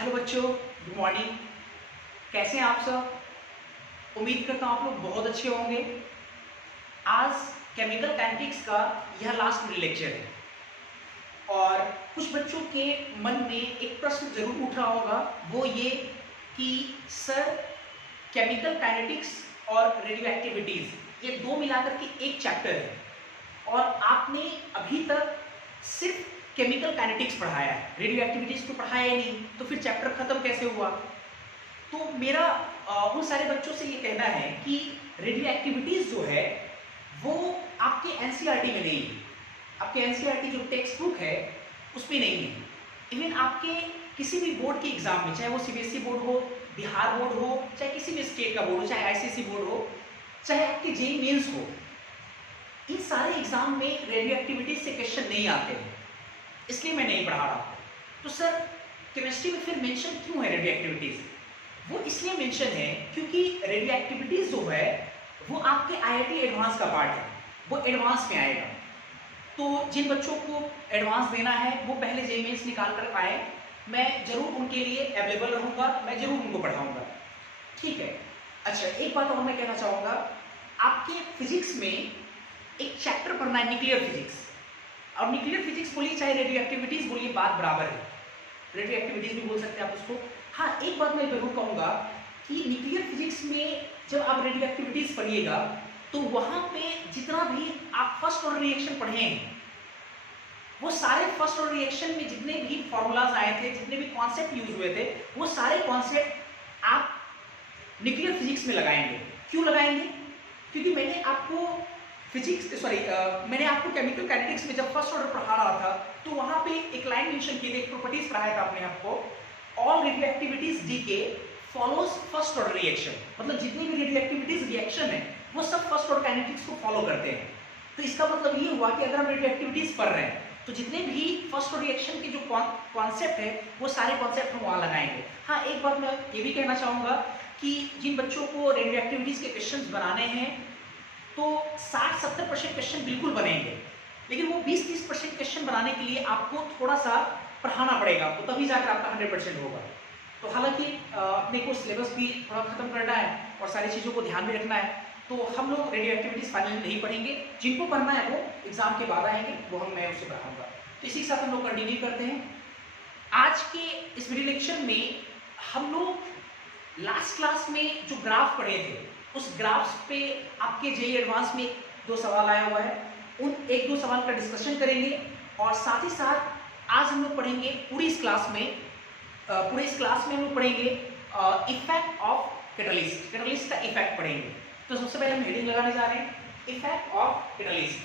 Hello बच्चों, good morning. कैसे हैं आप सब? उम्मीद करता हूँ आप लोग बहुत अच्छे होंगे। आज केमिकल काइनेटिक्स का यह लास्ट मिनी लेक्चर है और कुछ बच्चों के मन में एक प्रश्न जरूर उठ रहा होगा, वो ये कि सर केमिकल काइनेटिक्स और रेडियो एक्टिविटीज़ ये दो मिलाकर के एक चैप्टर है और आपने अभी तक सिर्फ केमिकल काइनेटिक्स पढ़ाया है, रेडियो एक्टिविटीज़ तो पढ़ाया ही नहीं, तो फिर चैप्टर खत्म कैसे हुआ? तो मेरा उन सारे बच्चों से ये कहना है कि रेडियो एक्टिविटीज़ जो है वो आपके एनसीईआरटी में नहीं है। आपके एनसीईआरटी जो टेक्स्ट बुक है उसमें नहीं है। इवन आपके किसी भी बोर्ड के एग्जाम में, चाहे वो सीबीएसई बोर्ड हो, बिहार बोर्ड हो, चाहे किसी भी स्टेट का बोर्ड हो, चाहे आईसीएसई बोर्ड हो, चाहे आपके जेईई मेंस हो, इन सारे एग्जाम में रेडियो एक्टिविटीज से क्वेश्चन नहीं आते हैं, इसलिए मैं नहीं पढ़ा रहा। तो सर केमिस्ट्री में फिर मेंशन क्यों है रेडियो एक्टिविटीज? वो इसलिए मेंशन है क्योंकि रेडियो एक्टिविटीज जो है वो आपके आईआईटी एडवांस का पार्ट है, वो एडवांस में आएगा। तो जिन बच्चों को एडवांस देना है वो पहले जेईई मेंस निकाल कर आए, मैं जरूर उनके लिए अवेलेबल रहूँगा, मैं जरूर उनको पढ़ाऊँगा, ठीक है। अच्छा, एक बात और मैं कहना चाहूँगा, आपके फिजिक्स में एक चैप्टर पढ़ना है न्यूक्लियर फिजिक्स, और न्यूक्लियर फिजिक्स बोलिए चाहे रेडियो एक्टिविटीज बोलिए, बात बराबर है। रेडियो एक्टिविटीज भी बोल सकते हैं आप उसको। हाँ, एक बात मैं जरूर कहूँगा कि न्यूक्लियर फिजिक्स में जब आप रेडियो एक्टिविटीज पढ़िएगा तो वहाँ पे जितना भी आप फर्स्ट ऑर्डर रिएक्शन पढ़े हैं, वो सारे फर्स्ट ऑर्डर रिएक्शन में जितने भी फॉर्मूलाज आए थे, जितने भी कॉन्सेप्ट यूज हुए थे, वो सारे कॉन्सेप्ट आप न्यूक्लियर फिजिक्स में लगाएंगे। क्यों लगाएंगे? क्योंकि मैंने आपको मैंने आपको केमिकल काइनेटिक्स में जब फर्स्ट ऑर्डर पढ़ा रहा था तो वहां पे एक लाइन मेंशन की थी, एक प्रॉपर्टीज पढ़ाया था अपने आपको, all radioactivities decay follows first order reaction. मतलब जितनी भी रेडियो एक्टिविटीज रिएक्शन है वो सब फर्स्ट ऑर्डर काइनेटिक्स को फॉलो करते हैं। तो इसका मतलब ये हुआ कि अगर हम रेडियो एक्टिविटीज पढ़ रहे हैं तो जितने भी फर्स्ट ऑर्डर रिएक्शन के जो कॉन्सेप्ट है वो सारे कॉन्सेप्ट हम वहां लगाएंगे। हाँ, एक बात मैं ये भी कहना चाहूंगा कि जिन बच्चों को रेडियो एक्टिविटीज के क्वेश्चन बनाने हैं तो 60-70% क्वेश्चन बिल्कुल बनेंगे, लेकिन वो 20-30% क्वेश्चन बनाने के लिए आपको थोड़ा सा पढ़ाना पड़ेगा, तो तभी जाकर आपका 100% होगा। तो हालांकि अपने को सिलेबस भी थोड़ा खत्म करना है और सारी चीज़ों को ध्यान में रखना है, तो हम लोग रेडियो एक्टिविटीज़ फाइनली नहीं पढ़ेंगे। जिनको पढ़ना है वो एग्जाम के बाद आएंगे, वो मैं उससे पढ़ाऊँगा। तो इसी के साथ हम लोग कंटिन्यू करते हैं। आज के इस वीडियो लेक्चर में हम लोग लास्ट क्लास में जो ग्राफ पढ़े थे उस ग्राफ्स पे आपके जेईई एडवांस में 2 सवाल आया हुआ है, उन 1-2 सवाल का डिस्कशन करेंगे और साथ ही साथ आज हम लोग पढ़ेंगे पूरी इस क्लास में हम लोग पढ़ेंगे इफेक्ट ऑफ कैटलिस्ट का इफेक्ट पढ़ेंगे। तो सबसे पहले हम हेडिंग लगाने जा रहे हैं, effect of catalyst.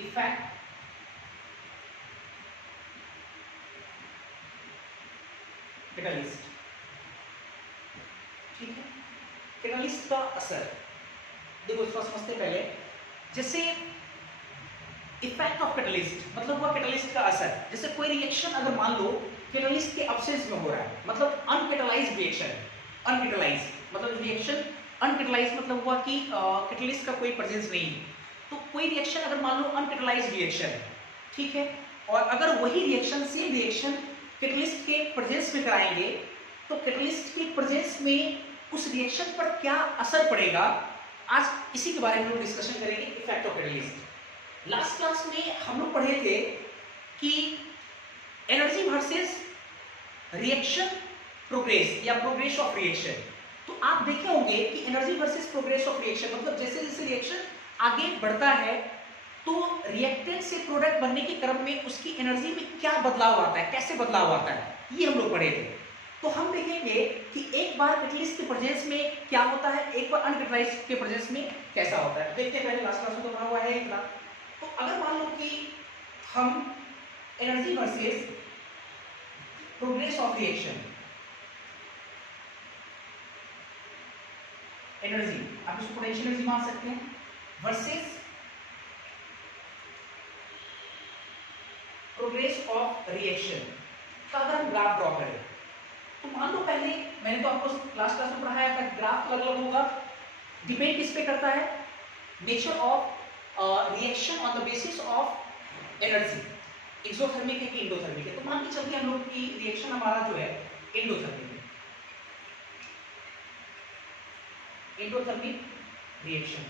Effect catalyst, ठीक है। कैटलिस्ट का असर देखो, इसको समझते पहले। जैसे इफेक्ट ऑफ कैटलिस्ट मतलब हुआ कैटलिस्ट का असर। जैसे कोई रिएक्शन अगर मान लो कैटलिस्ट के अब्सेंस में हो रहा है, मतलब अनकैटलाइज्ड रिएक्शन। अनकैटलाइज्ड मतलब रिएक्शन, अनकैटलाइज्ड मतलब हुआ कि कैटलिस्ट का कोई प्रेजेंस नहीं है। तो कोई रिएक्शन अगर मान लो अनकैटलाइज्ड रिएक्शन है, ठीक है, और अगर वही रिएक्शन सेम रिएक्शन कैटलिस्ट के प्रेजेंस में कराएंगे तो कैटलिस्ट के प्रेजेंस में उस रिएक्शन पर क्या असर पड़ेगा, आज इसी के बारे में हम डिस्कशन करेंगे, effect of catalyst. Last class में हम लोग पढ़े थे कि एनर्जी वर्सेस रिएक्शन प्रोग्रेस या प्रोग्रेस ऑफ रिएक्शन। तो आप देखे होंगे कि energy versus progress of reaction मतलब जैसे जैसे रिएक्शन आगे बढ़ता है तो रिएक्टेंट से प्रोडक्ट बनने के क्रम में उसकी एनर्जी में क्या बदलाव आता है, कैसे बदलाव आता है, ये हम लोग पढ़े थे। तो हम देखेंगे कि एक बार कैटलिस्ट के प्रेजेंस में क्या होता है, एक बार अनकैटलाइज्ड के प्रेजेंस में कैसा होता है। देखते हैं, पहले लास्ट क्लास में तो बना हुआ है एक ग्राफ। तो अगर मान लो कि हम energy versus progress of reaction, energy आप इसको पोटेंशियल एनर्जी मान सकते हैं, वर्सेस प्रोग्रेस ऑफ रिएक्शन का अगर हम ग्राफ ड्रॉ करें तो मान लो पहले मैंने तो आपको लास्ट क्लास में पढ़ाया था, ग्राफ अलग अलग होगा, डिपेंड किस पे करता है, nature of reaction on the basis of energy, exothermic है कि इंडोथर्मिक है। तो मान के चलते हम लोग की रिएक्शन हमारा जो है एंडोथर्मिक है, एंडोथर्मिक रिएक्शन,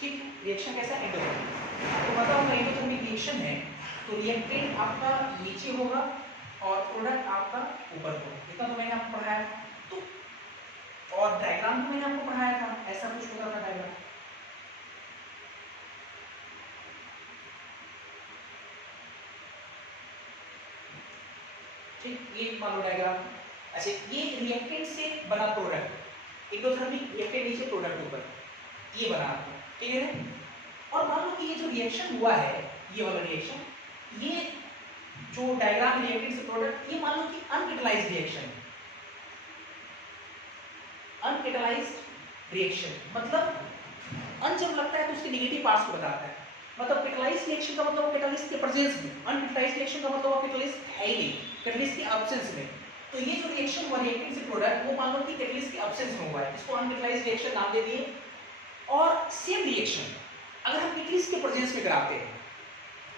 ठीक है। रिएक्शन कैसा है? एंडोथर्मिक। आपको पता होगा एंडोथर्मिक रिएक्शन है तो रिएक्टेंट आपका नीचे होगा और प्रोडक्ट आपका ऊपर होगा। इतना तो मैंने आपको पढ़ाया था। तो और डायग्राम भी मैंने आपको पढ़ाया था, ऐसा कुछ होता था डायग्राम। ठीक, ये मान लो डायग्राम। अच्छा, ये रिएक्टेंट से बना प्रोडक्ट, एंडोथर्मिक रिएक्टेंट नीचे प्रोडक्ट ऊपर, ये बना आपको, क्लियर है। और मान लो कि ये जो रिएक्शन हुआ है, ये वाला रिएक्शन, ये जो डायग्राम रिएक्टेंट से प्रोडक्ट, ये मान लो कि अनकेटलाइज्ड रिएक्शन है। अनकेटलाइज्ड रिएक्शन मतलब अन जब लगता है तो उसके नेगेटिव पार्ट्स को बताता है। मतलब कैटलाइज्ड रिएक्शन का मतलब कैटलिस्ट के प्रेजेंस में, अनकेटलाइज्ड रिएक्शन का मतलब कैटलिस्ट है ही नहीं, कैटलिस्ट के एब्सेंस में। तो ये जो रिएक्शन हुआ रिएक्टेंट से प्रोडक्ट, वो मान लो कि कैटलिस्ट के एब्सेंस में हुआ है, इसको अनकेटलाइज्ड रिएक्शन नाम दे दिए। और सेम रिएक्शन अगर हम कैटलिस्ट के प्रेजेंस में कराते हैं,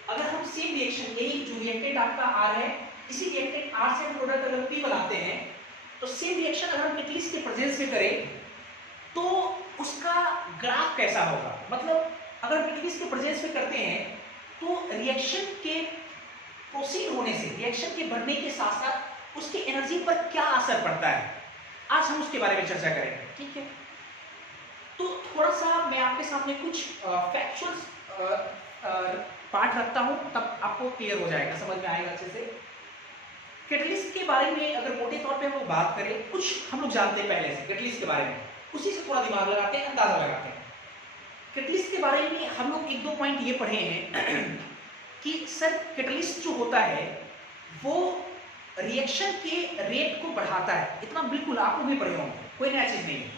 अगर हम सेम रिएक्शन, यही जो रिएक्टेंट आपका आर है, इसी रिएक्टेंट आर से हम प्रोडक्ट अगर पी बनाते हैं, तो सेम रिएक्शन अगर हम कैटलिस्ट के प्रेजेंस में करें तो उसका ग्राफ कैसा होगा। मतलब अगर हम कैटलिस्ट के प्रेजेंस में करते हैं तो रिएक्शन के प्रोसीड होने से, रिएक्शन के बढ़ने के साथ साथ उसकी एनर्जी पर क्या असर पड़ता है, आज हम उसके बारे में चर्चा करेंगे, ठीक है। तो थोड़ा सा मैं आपके सामने कुछ फैक्चुअल पार्ट रखता हूं, तब आपको क्लियर हो जाएगा, समझ में आएगा अच्छे से। कैटलिस्ट के बारे में अगर मोटे तौर पे हम लोग बात करें, कुछ हम लोग जानते हैं पहले से कैटलिस्ट के बारे में, उसी से थोड़ा दिमाग लगाते हैं, अंदाजा लगाते हैं। कैटलिस्ट के बारे में हम लोग एक दो पॉइंट ये पढ़े हैं कि सर कैटलिस्ट जो होता है वो रिएक्शन के रेट को बढ़ाता है। इतना बिल्कुल आप लोग भी पढ़े होंगे, कोई नया चीज नहीं है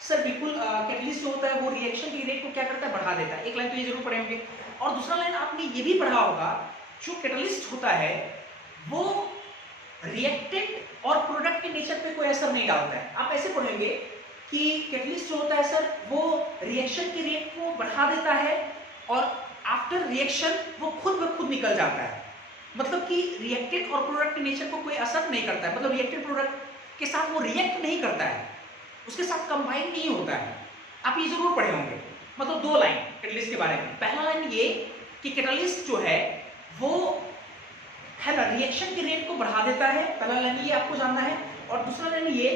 सर। बिल्कुल कैटलिस्ट जो होता है वो रिएक्शन के रेट को क्या करता है, बढ़ा देता है। एक लाइन तो ये जरूर पढ़े होंगे। और दूसरा लाइन आपने ये भी पढ़ा होगा, जो कैटलिस्ट होता है वो रिएक्टेंट और प्रोडक्ट के नेचर पे कोई असर नहीं डालता है। आप ऐसे पढ़ेंगे कि कैटलिस्ट जो होता है सर वो रिएक्शन के रेट को बढ़ा देता है और आफ्टर रिएक्शन वो खुद ब खुद निकल जाता है। मतलब कि रिएक्टेंट और प्रोडक्ट के नेचर को कोई असर नहीं करता है। मतलब रिएक्टेंट प्रोडक्ट के साथ वो रिएक्ट नहीं करता है, उसके साथ कंबाइन नहीं होता है। आप ये जरूर पढ़े होंगे। मतलब दो लाइन कैटलिस्ट के बारे में। पहला लाइन ये कि कैटलिस्ट जो है वो है ना रिएक्शन के रेट को बढ़ा देता है, पहला लाइन ये आपको जानना है। और दूसरा लाइन ये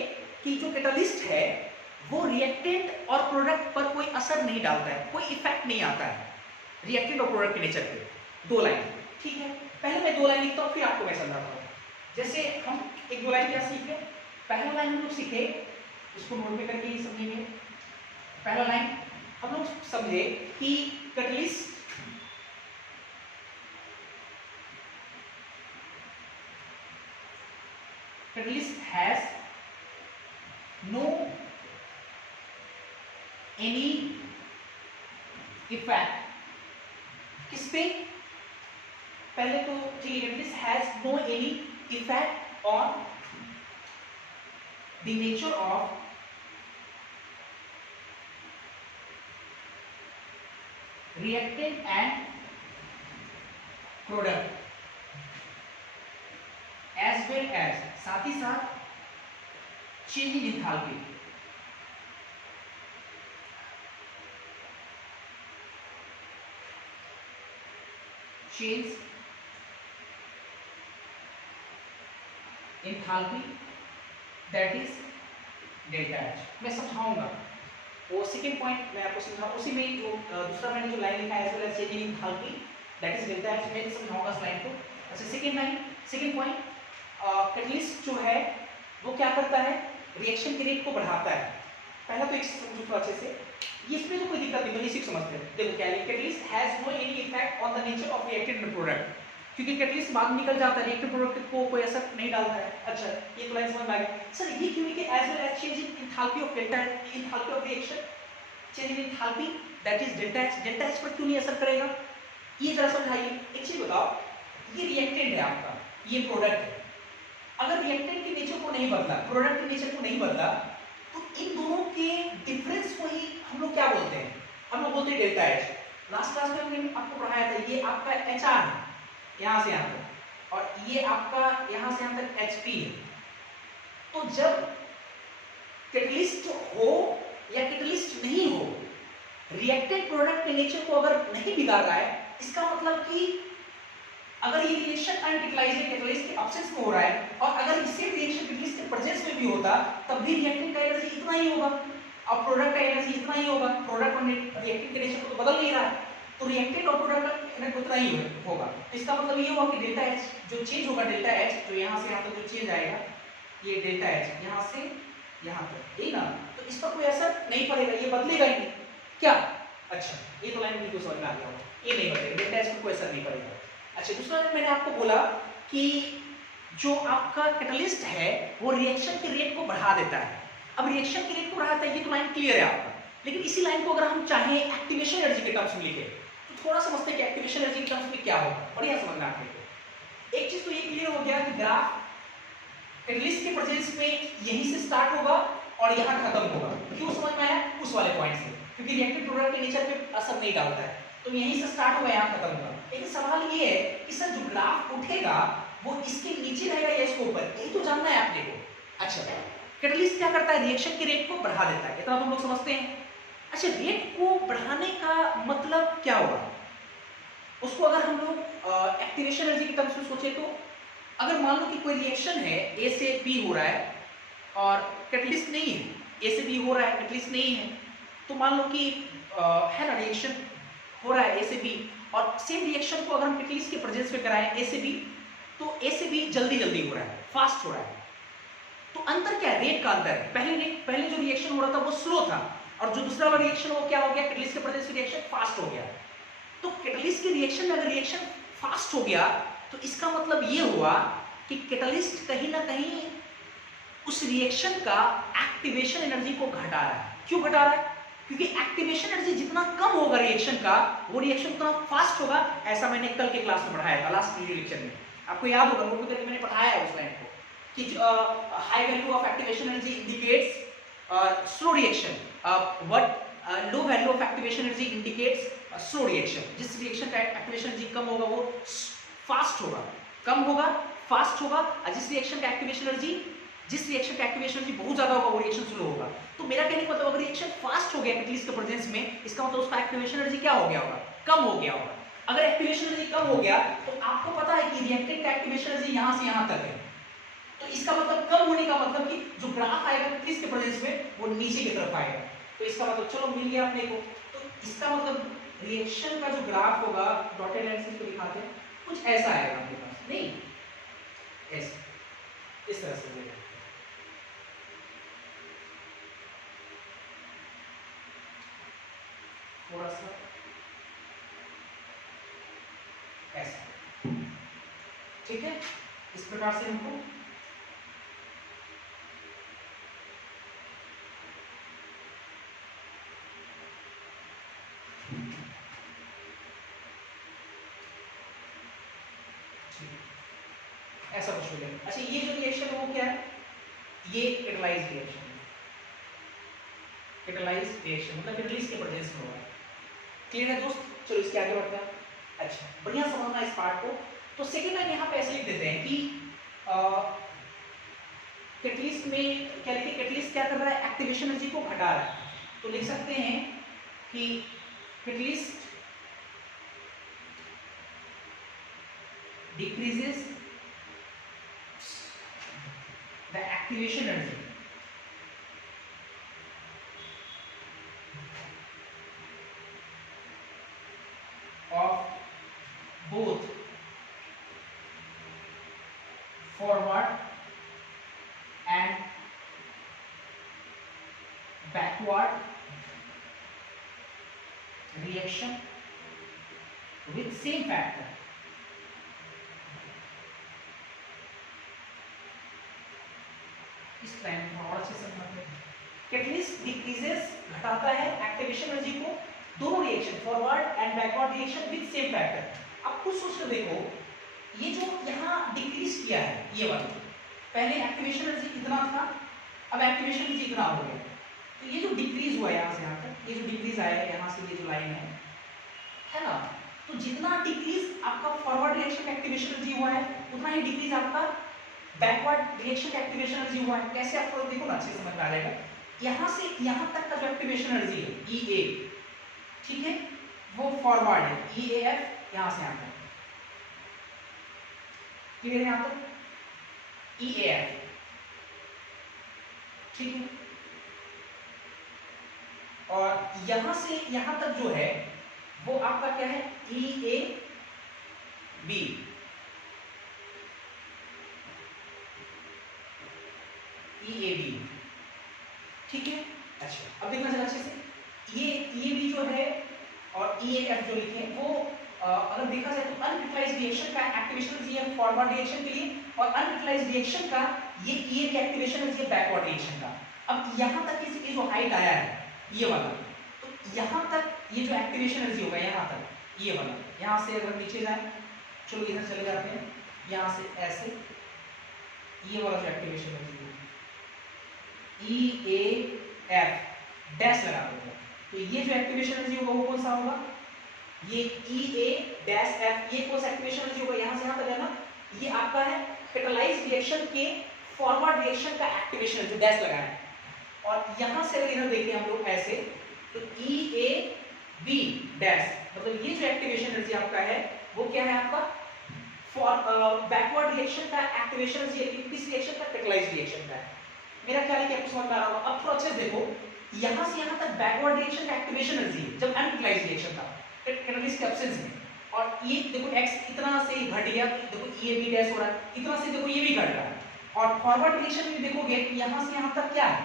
कि जो कैटलिस्ट है वो रिएक्टेंट और प्रोडक्ट पर कोई असर नहीं डालता है, कोई इफेक्ट नहीं आता है रिएक्टेंट और प्रोडक्ट के नेचर पे। दो लाइन, ठीक है। पहले मैं दो लाइन लिखता हूँ, फिर आपको मैं समझाता हूँ। जैसे हम एक दो लाइन क्या सीखे, पहला लाइन हम लोग सीखे, इसको नोट में करके ही समझेंगे। पहला लाइन हम लोग समझे कि catalyst has no any effect किस पे, पहले तो ठीक है, catalyst has no any effect on the nature of reactant and product as well as, साथ ही साथ change in enthalpy, change enthalpy that is delta H. मैं समझाऊंगा वो सेकेंड पॉइंट, मैं आपको समझाऊंगा उसी में जो दूसरा मैंने जो लाइन लिखा है as well as change in enthalpy that is delta H, मैं समझाऊंगा इस लाइन को। अच्छा, second line, second point, catalyst जो है वो क्या करता है, रिएक्शन के रेट को बढ़ाता है। पहला तो एक समझो तो अच्छे से, ये इसमें तो कोई दिक्कत नहीं, इसी को समझते हैं। देखो क्या है, catalyst has no any effect on the nature of reactant product, क्योंकि कैटलिस्ट बाद में निकल जाता है, रिएक्टेंट प्रोडक्ट को कोई असर नहीं डालता है। अच्छा, ये तो लाइन समझ में आ गई। सर ये क्यों है कि as well as change in enthalpy of delta, enthalpy of reaction, change in enthalpy that is delta H, delta H पर क्यों नहीं असर करेगा, ये जरा समझाइए। एक चीज बताओ, ये रिएक्टेंट है आपका, ये प्रोडक्ट है, अगर रिएक्टेंट के नेचर को नहीं बदला, प्रोडक्ट के नेचर को नहीं बदला, तो इन दोनों के डिफरेंस को ही हम लोग क्या बोलते हैं, हम लोग बोलते हैं डेल्टा एच। लास्ट क्लास में हमने आपको पढ़ाया था, ये आपका HR है यहाँ से यहाँ तक, और ये आपका यहाँ से यहाँ तक HP है। तो जब कैटलिस्ट हो या कैटलिस्ट नहीं हो, रिएक्टेड प्रोडक्ट के नेचर को अगर नहीं बिगाड़ रहा है, इसका मतलब कि अगर ये रिएक्शन अनकैटलाइज्ड कैटलिस्ट के एब्सेंस में हो रहा है, और अगर इसे रिएक्शन कैटलिस्ट के प्रेजेंस में भी होता, तब भी रिएक्टेंट का एनर्जी इतना ही होगा और प्रोडक्ट का एनर्जी इतना ही होगा। प्रोडक्ट और रिएक्टेंट के नेचर को तो बदल नहीं रहा है, तो रिएक्टेंट और प्रोडक्ट का एनर्जी उतना ही होगा। इसका मतलब ये हुआ कि डेल्टा एच जो चेंज होगा, डेल्टा एच जो यहाँ से यहाँ तक जो चेंज आएगा, ये डेल्टा एच यहाँ से यहाँ तक, ठीक ना, तो इस पर कोई असर नहीं पड़ेगा, ये बदलेगा ही नहीं क्या। अच्छा, ये तो लाइन बिल्कुल समझ में आ गया, ये नहीं बदलेगा, डेल्टा एच पर कोई असर नहीं पड़ेगा। अच्छा, दूसरा मैंने आपको बोला कि जो आपका कैटलिस्ट है वो रिएक्शन के रेट को बढ़ा देता है। अब रिएक्शन के रेट को बढ़ाता है, ये तो लाइन क्लियर है आपका, लेकिन इसी लाइन को अगर हम चाहें एक्टिवेशन एनर्जी के टर्म्स में लिखे, तो थोड़ा समझते हैं कि एक्टिवेशन एनर्जी के टर्म्स में क्या होगा, बढ़िया समझना आपको। एक चीज तो ये क्लियर हो गया कि ग्राफ कैटलिस्ट के प्रेजेंस में यहीं से स्टार्ट होगा और यहाँ खत्म होगा। क्यों समझ में आया? उस वाले पॉइंट से, क्योंकि रिएक्टिव प्रोडक्ट के नेचर पे असर नहीं डालता है, तो यहीं से स्टार्ट होगा, यहाँ खत्म होगा। लेकिन सवाल ये है कि सर जो ग्राफ उठेगा वो इसके नीचे रहेगा या इसके ऊपर, यही तो जानना है आपने को। अच्छा, कैटलिस्ट क्या करता है? रिएक्शन के रेट को बढ़ा देता है, इतना तुम लोग समझते हैं। अच्छा, रेट को बढ़ाने का मतलब क्या होगा? उसको अगर हम लोग एक्टिवेशन एनर्जी के टर्म्स में सोचे, तो अगर मान लो कि कोई रिएक्शन है, ए से बी हो रहा है और कैटलिस्ट नहीं है, ए से बी हो रहा है, कैटलिस्ट नहीं है, तो मान लो कि है ना, रिएक्शन हो रहा है ए से बी, और सेम रिएक्शन को अगर हम कैटलिस्ट के प्रेजेंस में कराएं ए से बी, तो ए से बी जल्दी जल्दी हो रहा है, फास्ट हो रहा है। तो अंतर क्या है? रेट का अंतर है। पहले जो रिएक्शन हो रहा था वो स्लो था, और जो दूसरा वाला रिएक्शन वो क्या हो गया? कैटलिस्ट के प्रेजेंस में रिएक्शन फास्ट हो गया। तो कैटलिस्ट के रिएक्शन में अगर रिएक्शन फास्ट हो गया, तो इसका मतलब ये हुआ कि कैटलिस्ट कहीं ना कहीं उस रिएक्शन का एक्टिवेशन एनर्जी को घटा रहा है। क्यों घटा रहा है? क्योंकि एक्टिवेशन एनर्जी जितना कम होगा रिएक्शन का, वो रिएक्शन उतना फास्ट होगा। ऐसा मैंने कल के क्लास में पढ़ाया था, लास्ट वीडियो लेक्चर में, आपको याद होगा, नोट करके मैंने पढ़ाया है उस लाइन को कि high value of activation energy indicates slow reaction, what low value of activation energy indicates slow reaction. जिस रिएक्शन का एक्टिवेशन एनर्जी कम होगा वो फास्ट होगा, कम होगा फास्ट होगा, और जिस रिएक्शन का एक्टिवेशन एनर्जी बहुत ज्यादा होगा वो रिएक्शन स्लो होगा। तो मेरा कहने का मतलब अगर रिएक्शन फास्ट हो गया कैटलिस्ट के प्रेजेंस में, इसका मतलब उसका एक्टिवेशन एनर्जी क्या हो गया होगा? कम हो गया होगा। अगर एक्टिवेशन एनर्जी कम हो गया, तो आपको पता है कि रिएक्टेंट का एक्टिवेशन एनर्जी यहां से यहां तक है, तो इसका मतलब कम होने का मतलब कि जो ग्राफ आएगा कैटलिस्ट के प्रेजेंस में वो नीचे की तरफ आएगा। तो इसका मतलब चलो मिल गया अपने को। तो इसका मतलब रिएक्शन का जो ग्राफ होगा, डॉटेड लाइन से इसको दिखाते हैं, कुछ ऐसा आएगा आपके पास, नहीं ऐसा, इस तरह से देगा। थोड़ा सा ऐसा, ठीक है, इस प्रकार से हमको ऐसा कुछ हो जाएगा। अच्छा, ये जो रिएक्शन है वो क्या है? ये कैटलाइज्ड रिएक्शन है। कैटलाइज्ड रिएक्शन मतलब कैटलिस्ट के प्रेजेंस में होगा। क्लियर है दोस्त? चलो इसके आगे बढ़ते हैं। अच्छा, बढ़िया समझना इस पार्ट को। तो सेकेंड लाइन यहाँ पे ऐसे लिख देते हैं कि कैटलिस्ट में क्या लिखे? कैटलिस्ट क्या कर रहा है? एक्टिवेशन एनर्जी को घटा रहा है। तो लिख सकते हैं कि catalyst decreases the activation energy of both forward and backward reaction with same factor. इस लाइन को और अच्छे से समझते हैं। कैटलिस्ट डिक्रीजेस, घटाता है एक्टिवेशन एनर्जी को, दोनों reaction forward and backward reaction with same factor. अब कुछ सोच कर देखो, ये जो यहाँ डिक्रीज किया है, ये वाला, पहले एक्टिवेशन एनर्जी इतना था, अब एक्टिवेशन एनर्जी इतना हो गया, तो ये जो डिक्रीज हुआ यहाँ से यहाँ तक, ये जो डिक्रीज आया है यहाँ से, ये जो लाइन है है ना। तो जितना डिक्रीज आपका फॉरवर्ड रिएक्शन एक्टिवेशन एनर्जी हुआ है उतना ही डिक्रीज आपका बैकवर्ड रिएक्शन एक्टिवेशन एनर्जी हुआ है। कैसे आपको देखो ना अच्छे से समझ में आ जाएगा। यहां से यहां तक का जो एक्टिवेशन एनर्जी है ई ए, ठीक है, वो फॉरवर्ड है ई ए एफ, यहां से यहां तक क्लियर है, यहां तक ई ए एफ, ठीक है। और यहां से यहां तक जो है वो आपका क्या है ई A B, E A B, ठीक है। अच्छा अब देखना जरा अच्छे से, ये भी जो है और ई ए एफ जो लिखे हैं वो अगर देखा जाए तो अनक्रिटिलाइज्ड रिएक्शन का एक्टिवेशन एनर्जी है फॉरवर्ड रिएक्शन के लिए, और अनक्रिटिलाइज्ड रिएक्शन का ये भी एक्टिवेशन एनर्जी है बैकवर्ड रिएक्शन का। अब यहां तक इसकी जो हाइट आया है ये वाला, तो यहां तक ये जो एक्टिवेशन एनर्जी होगा यहां तक ये वाला, यहां से अगर नीचे जाए, चलो इधर चले जाते हैं, यहां से ऐसे ये वाला जो एक्टिवेशन एनर्जी है ई ए एफ डैश लगा देते हैं, तो ये जो एक्टिवेशन एनर्जी होगा वो कौन सा होगा, ये ई ए डैश एफ, ये कौन सा एक्टिवेशन एनर्जी होगा यहां से यहां तक है ना, ये आपका है कैटालाइज्ड रिएक्शन के फॉरवर्ड रिएक्शन का एक्टिवेशन जो डैश लगा है। और यहां से अगर इधर देखें हम लोग ऐसे, तो ई ए बी डैश, मतलब ये जो एक्टिवेशन एनर्जी आपका है वो क्या है आपका फॉर बैकवर्ड रिएक्शन का एक्टिवेशन एनर्जी, किस रिएक्शन का, कैटालाइज्ड रिएक्शन का है। मेरा ख्याल है कि आपको समझ में आ रहा होगा। अब थोड़ा अच्छे से देखो, यहां से यहां तक बैकवर्ड रिएक्शन का एक्टिवेशन एनर्जी जब अनकैटालाइज्ड रिएक्शन था कैटालिस्ट के एब्सेंस में, और ये देखो x इतना से घट गया, देखो ये भी डैश हो रहा है, इतना से देखो ये भी घट रहा है। और फॉरवर्ड रिएक्शन में देखोगे कि यहां से यहां तक क्या है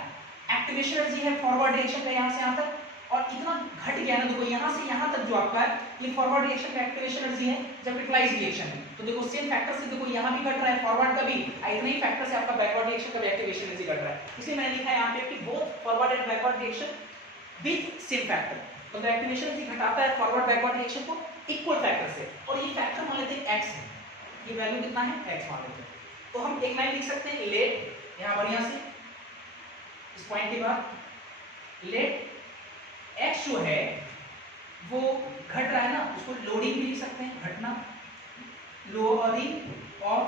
एक्टिवेशन एनर्जी है फॉरवर्ड रिएक्शन का यहां से यहां तक, और इतना घट गया ना, देखो यहां से यहां तक जो आपका है ये फॉरवर्ड रिएक्शन का एक्टिवेशन एनर्जी है जब कैटालाइज्ड रिएक्शन है। तो देखो सेम फैक्टर से देखो यहां भी घट रहा है फॉरवर्ड का भी, इतना ही फैक्टर से आपका बैकवर्ड रिएक्शन का भी एक्टिवेशन एनर्जी घट रहा है। इसलिए मैंने लिखा है यहां पे कि both forward and backward reaction with same factor, तो एक्टिवेशन एनर्जी घटाता है फॉरवर्ड बैकवर्ड रिएक्शन को इक्वल फैक्टर से, और ये फैक्टर मान लेते हैं x है, ये वैल्यू कितना है x मान लेते हैं। तो हम एक लाइन लिख सकते हैं लेट, यहां बढ़िया से इस पॉइंट के बाद लेट x जो है वो घट रहा है ना, उसको लोडिंग भी लिख सकते हैं, घटना, लोअरिंग ऑफ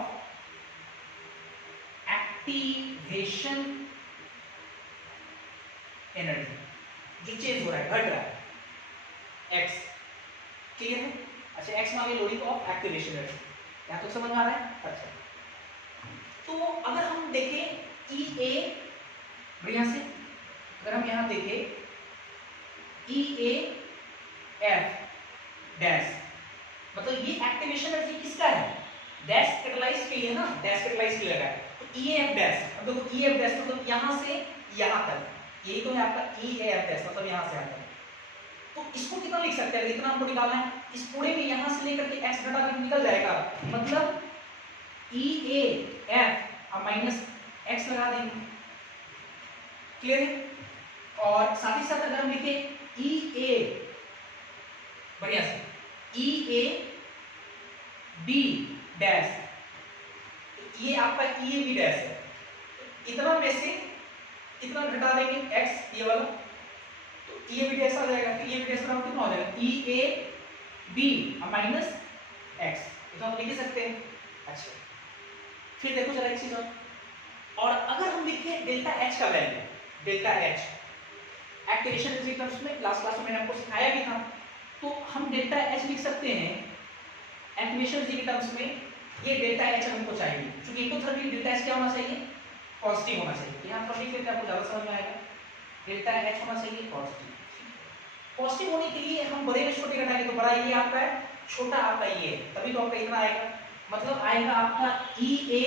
एक्टिवेशन एनर्जी, जो चेंज हो रहा है घट रहा है x, क्लियर है। अच्छा x मान लिया लोडिंग ऑफ एक्टिवेशन एनर्जी, यहां तो समझ में आ रहा है। अच्छा तो अगर हम देखें ई ए, बढ़िया से अगर हम यहां देखें ई ए एफ डैश, मतलब ये एक्टिवेशन एनर्जी किसका है, डैश कैटालाइज के लिए ना, डैश कैटालाइज के लिए लगा है, तो ई ए एफ डैश, अब देखो ई एफ डैश मतलब यहां से यहां तक, यही तो है आपका ई ए एफ डैश, मतलब यहां से यहां तक। तो इसको कितना लिख सकते हैं, इतना हमको निकालना है, इस पूरे में यहां से लेकर के x घटा के निकल जाएगा, मतलब ई ए एफ अब माइनस x लगा देंगे, क्लियर है। और साथ ही साथ अगर हम लिखे ई ए, बढ़िया से ई ए बी डैश, ये आपका ई ए बी डैश है, इतना में से इतना घटा देंगे x ये वाला, ये भी डैश आ जाएगा, तो ये भी डैश बराबर कितना हो जाएगा ई ए बी माइनस एक्स, इतना तो लिख ही सकते हैं। अच्छा फिर देखो जरा एक चीज और अगर हम लिखें डेल्टा एच का value, delta H activation energy terms में लास्ट क्लास में मैंने आपको सिखाया भी था, तो हम डेल्टा एच लिख सकते हैं एक्टिवेशन एनर्जी के टर्म्स में, ये डेल्टा एच हमको चाहिए, क्योंकि इकोथर्मल डेल्टा एच क्या होना चाहिए, पॉजिटिव होना चाहिए। यहां पर लिख लेते हैं, आपको ज्यादा समझ में आएगा, डेल्टा एच होना चाहिए पॉजिटिव। पॉजिटिव होने के लिए हम बड़े में छोटे घटाएंगे, तो बड़ा ये आपका है, छोटा आपका ये है, तभी तो आपका इतना आएगा, मतलब आएगा आपका E A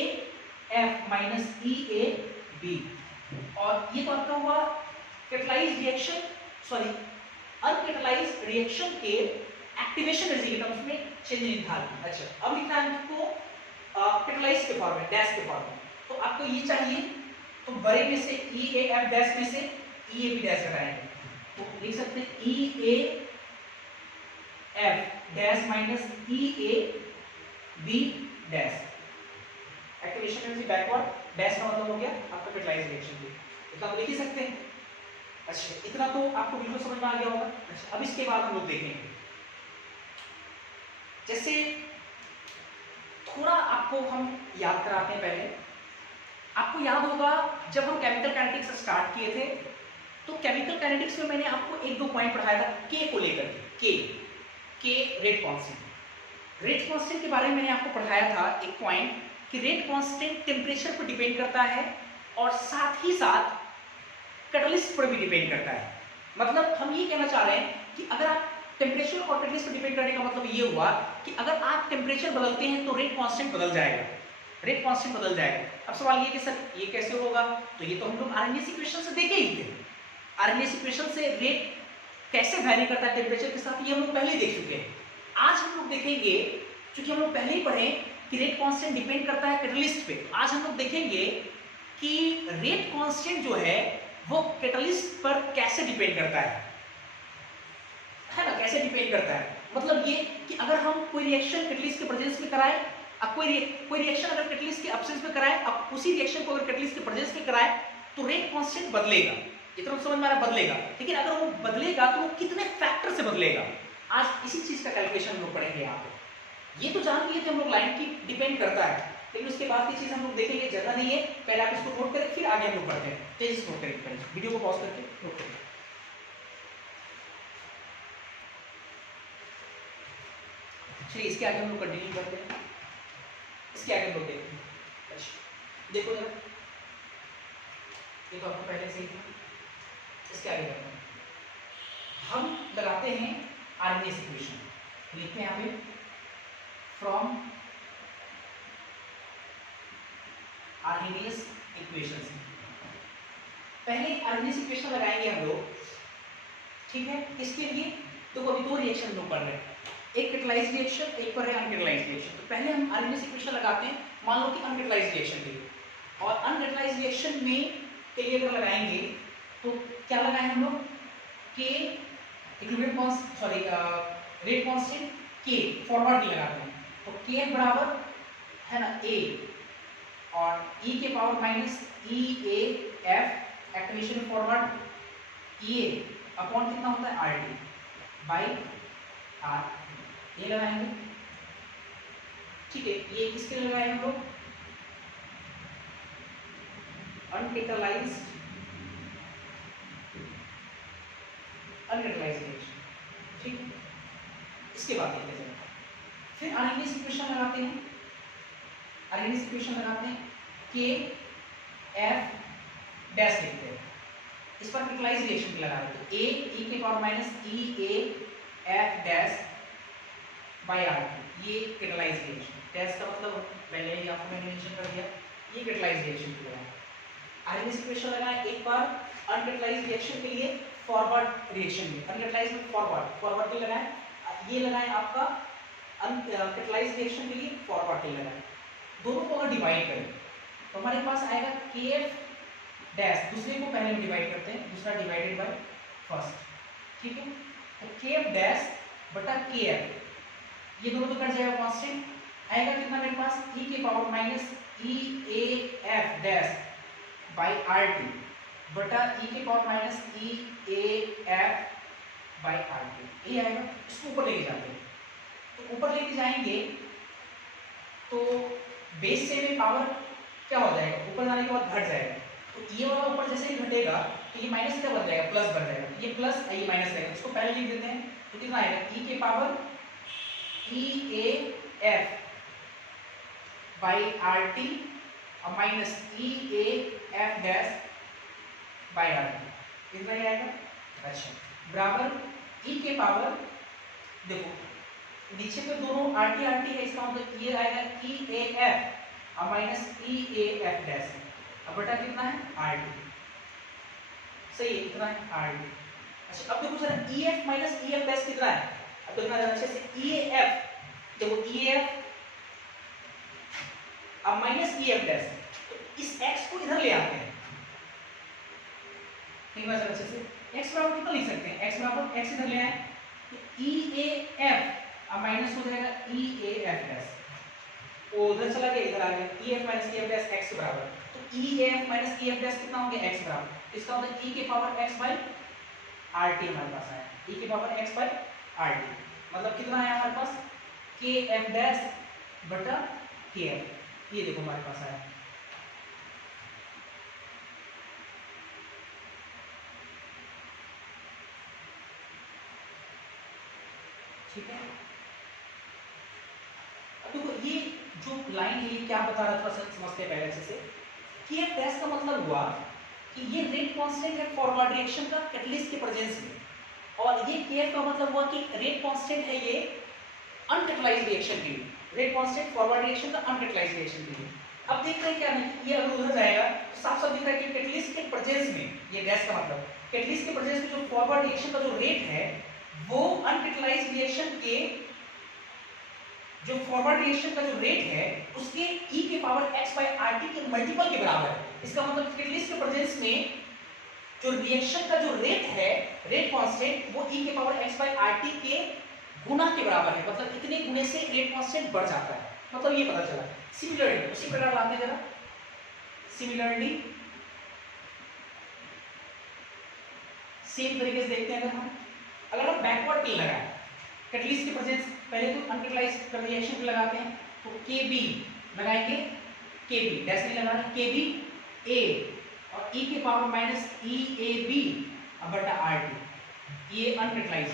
F minus E A B, और ये तो आपका हुआ catalysed reaction, sorry uncatalysed reaction के एक्टिवेशन एनर्जी के टर्म्स में चेंज इन एंथैल्पी। अच्छा अब लिखना है आपको कैटालाइज्ड के फॉर्म में, डैश के फॉर्म में, तो आपको ये चाहिए, तो बड़े में से ई ए एफ डैश में से ई ए बी डैश घटाएंगे, तो लिख सकते हैं E A F dash minus E A B dash, activation energy backward dash का मतलब हो गया आपका कैटालाइज्ड रिएक्शन की, इतना तो लिख ही सकते हैं। अच्छा इतना तो आपको बिल्कुल समझ में आ गया होगा। अच्छा अब इसके बाद हम लोग देखेंगे जैसे थोड़ा आपको हम याद कराते हैं। पहले आपको याद होगा जब हम केमिकल काइनेटिक्स स्टार्ट किए थे तो केमिकल काइनेटिक्स में मैंने आपको एक दो पॉइंट पढ़ाया था के को लेकर के रेट कांस्टेंट। रेट कांस्टेंट के बारे में मैंने आपको पढ़ाया था एक पॉइंट कि रेट कांस्टेंट टेम्परेचर पर डिपेंड करता है और साथ ही साथ कैटलिस्ट पर भी डिपेंड करता है। मतलब हम ये कहना चाह रहे हैं कि अगर आप टेम्परेचर और कैटलिस्ट पर डिपेंड करने का मतलब ये हुआ कि अगर आप टेम्परेचर बदलते हैं तो रेट कांस्टेंट बदल जाएगा, रेट कांस्टेंट बदल जाएगा। अब सवाल ये कि सर ये कैसे होगा, तो ये तो हम लोग आरएनएस इक्वेशन से देखे ही थे। आरएनएस इक्वेशन से रेट कैसे वैरी करता है टेम्परेचर के साथ, ये हम लोग पहले ही देख चुके हैं। आज हम लोग देखेंगे, क्योंकि हम लोग पहले ही पढ़े कि रेट कांस्टेंट डिपेंड करता है कैटलिस्ट पे, आज हम लोग देखेंगे कि रेट कांस्टेंट जो है वो कैटलिस्ट पर कैसे डिपेंड करता है ना, कैसे डिपेंड करता है। मतलब ये कि अगर हम कोई रिएक्शन कैटलिस्ट के प्रेजेंस में कराएं, अब कोई रिएक्शन अगर कैटलिस्ट के एब्सेंस में कराएं, अब उसी रिएक्शन को अगर कैटलिस्ट के प्रेजेंस में कराएं तो रेट कांस्टेंट बदलेगा। इतना समझ में आ रहा है, बदलेगा। लेकिन अगर वो बदलेगा तो वो कितने फैक्टर से बदलेगा, आज इसी चीज का कैलकुलेशन हम लोग पढ़ेंगे यहाँ पे। ये तो जान लिए थे हम लोग लाइन की डिपेंड करता है, लेकिन उसके बाद की चीज हम लोग देखेंगे, जगह नहीं है। पहले आप इसको नोट करें, फिर आगे हम लोग पढ़ते हैं। तेजी से नोट करें, वीडियो को पॉज करके नोट करें। चलिए इसके आगे हम लोग कंटिन्यू करते हैं। इसके आगे हम लोग देखते हैं। अच्छा देखो जरा, ये तो आपको पहले से ही था। इसके आगे करते हैं, हम लगाते हैं आरएनएस इक्वेशन। लिखते हैं यहाँ पे फ्रॉम आरएनएस इक्वेशन। पहले आरएनएस इक्वेशन लगाएंगे हम लोग, ठीक है। इसके लिए तो अभी दो रिएक्शन हम लोग पढ़ रहे हैं, एक कैटलाइज्ड रिएक्शन, एक पर है अनकैटलाइज्ड रिएक्शन। तो पहले हम आरएनएस इक्वेशन लगाते हैं, मान लो कि अनकैटलाइज्ड रिएक्शन के लिए, और अनकैटलाइज्ड रिएक्शन में के लिए अगर लगाएंगे तो क्या लगाए हम लोग, के equilibrium constant, sorry rate constant के फॉरवर्ड लगाते हैं। तो के बराबर है ना ए और e के power minus E A F activation forward E A upon कितना होता है आर टी बाई आर, ये लगाएंगे, ठीक है। ये किसके लिए लगाए हम लोग, अनकैटलाइज्ड रिएक्शन, ठीक है। इसके बाद देखते हैं, फिर आरएनएस इक्वेशन लगाते हैं। आरएनएस इक्वेशन लगाते हैं के एफ डैश लिखते हैं, इस पर कैटलाइज्ड रिएक्शन लगा रहे हैं। तो ए ई के power minus E A F dash by R, ये कैटलाइज्ड रिएक्शन। डैश का मतलब पहले ही आपको मैंने मेंशन कर दिया, ये कैटलाइज्ड रिएक्शन के लिए आरएनएस इक्वेशन लगाए। एक बार अनकैटलाइज्ड रिएक्शन के लिए फॉरवर्ड रिएक्शन में, अनकैटलाइज्ड में फॉरवर्ड के लगाए, ये लगाए आपका अनकैटलाइज्ड रिएक्शन के लिए फॉरवर्ड के लगाए। दोनों को अगर डिवाइड करें तो हमारे पास आएगा के एफ डैश, दूसरे को पहले में डिवाइड करते हैं, दूसरा डिवाइडेड बाय फर्स्ट, ठीक है। तो के एफ डैश बटा के एफ, ये दोनों तो कट जाएगा, कांस्टेंट आएगा कितना मेरे पास, e के power minus E A F dash by R T बटा e के power minus E A F by R T, ये आएगा। इसको ऊपर लेके जाते हैं, तो ऊपर लेके जाएंगे तो बेस से में पावर क्या हो जाएगा, ऊपर जाने के बाद घट जाएगा। तो ये वाला ऊपर जैसे ही घटेगा तो ये माइनस क्या बन जाएगा, प्लस बन जाएगा। ये प्लस ये माइनस रहेगा, इसको पहले लिख देते हैं। तो कितना आएगा, e के power E A F by R T और minus E A F dash by R T, इतना ही आएगा। अच्छा बराबर e के पावर, देखो नीचे पे दोनों आर टी है, इसका मतलब ये आएगा ई ए एफ और minus E A F dash, अब बटा कितना है आर टी, सही है, कितना है आर टी। अच्छा अब देखो सर ई F minus E F dash कितना है, अब देखना जरा अच्छे से, ई ए एफ, देखो ई ए एफ अब माइनस ई एफ डैश, तो इस x को इधर ले आते हैं, ठीक है अच्छे से। x बराबर कितना लिख सकते हैं, x बराबर x इधर ले आए तो ई ए एफ अब माइनस हो जाएगा ई ए एफ डैश, वो उधर चला गया इधर आ गया, E F minus E F dash x बराबर, तो E A F minus E F dash कितना हो गया x बराबर, इसका मतलब e के power x by R T हमारे पास आया, e के power x by R T, मतलब कितना है हमारे पास के एफ डैश बटा के एफ, ये देखो हमारे पास आया। ठीक है, अब देखो ये जो लाइन है ये क्या बता रहा था, समझते हैं पहले अच्छे से। कि एफ डैश का मतलब हुआ कि ये रेट कांस्टेंट है फॉरवर्ड रिएक्शन का कैटलिस्ट के प्रेजेंस में, और ये के एफ का मतलब हुआ कि रेट कांस्टेंट है ये अनकैटलाइज्ड रिएक्शन के लिए, रेट कांस्टेंट फॉरवर्ड रिएक्शन का अनकैटलाइज्ड रिएक्शन के लिए। अब देख रहे हैं क्या नहीं, ये अगर उधर जाएगा तो साफ साफ दिख रहा है कि कैटलिस्ट के प्रेजेंस में, ये डैश का मतलब कैटलिस्ट के प्रेजेंस में जो फॉरवर्ड रिएक्शन का जो रेट है वो अनकैटलाइज्ड रिएक्शन के जो फॉरवर्ड रिएक्शन का जो रेट है उसके e के पावर x बाय RT के मल्टीपल के बराबर है। इसका मतलब कैटलिस्ट के प्रेजेंस में जो रिएक्शन का जो रेट है, रेट कांस्टेंट, वो e के पावर x बाय RT के गुना के बराबर है, मतलब इतने गुने से रेट कांस्टेंट बढ़ जाता है, मतलब ये पता चला। सिमिलरली उसी प्रकार लाते जरा, सिमिलरली सेम तरीके से देखते हैं अगर हम बैकवर्ड प्ले लगाएं कैटलिस्ट के प्रेजेंस, पहले तो अनकैटलाइज्ड रिएक्शन पे लगाते हैं तो के बी लगाएंगे, के बी डैश नहीं लगाना, के बी ए और e के power minus E A B बटा आर टी, ये अनकैटलाइज्ड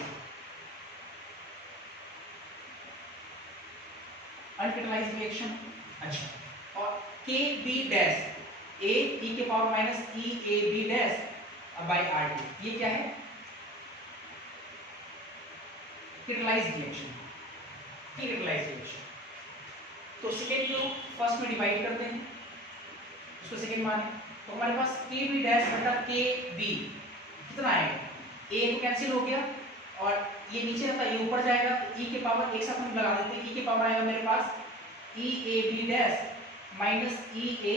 रिएक्शन। अच्छा, और K B dash A e के power minus E A B dash by R T, ये क्या है, कैटलाइज्ड रिएक्शन, कैटलाइज्ड रिएक्शन। तो सेकेंड को फर्स्ट में डिवाइड करते हैं, उसको सेकेंड माने, तो हमारे पास के बी डैश बटा के बी कितना आएगा, ए तो कैंसिल हो गया और ये नीचे रहता है, ये ऊपर जाएगा, तो e के पावर एक साथ हम लगा देते हैं, e के पावर आएगा मेरे पास E A B dash minus E A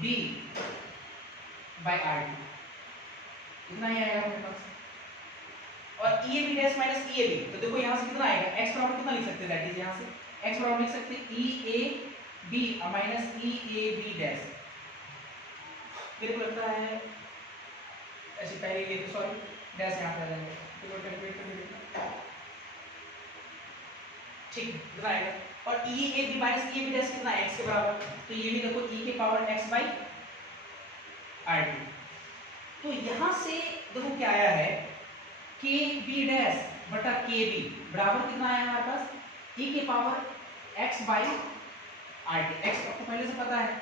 B by R T, इतना ही आएगा मेरे पास। और E A B dash minus E A B, तो देखो यहाँ से कितना आएगा, x बराबर कितना लिख सकते हैं, दैट इज यहाँ से x बराबर लिख सकते हैं E A B minus E A B dash. मेरे को लगता है ऐसे पहले ये, सॉरी डैश यहाँ पे आ जाएगा, तो कैलकुलेट कर लेते हैं, ठीक कितना आएगा। और E A B minus E A B dash कितना है, x के बराबर, तो ये भी देखो e के power x by R T. तो यहाँ से देखो क्या आया है, के बी डैश बटा के बी बराबर कितना आया हमारे पास, e के power x by R T. x आपको पहले से पता है,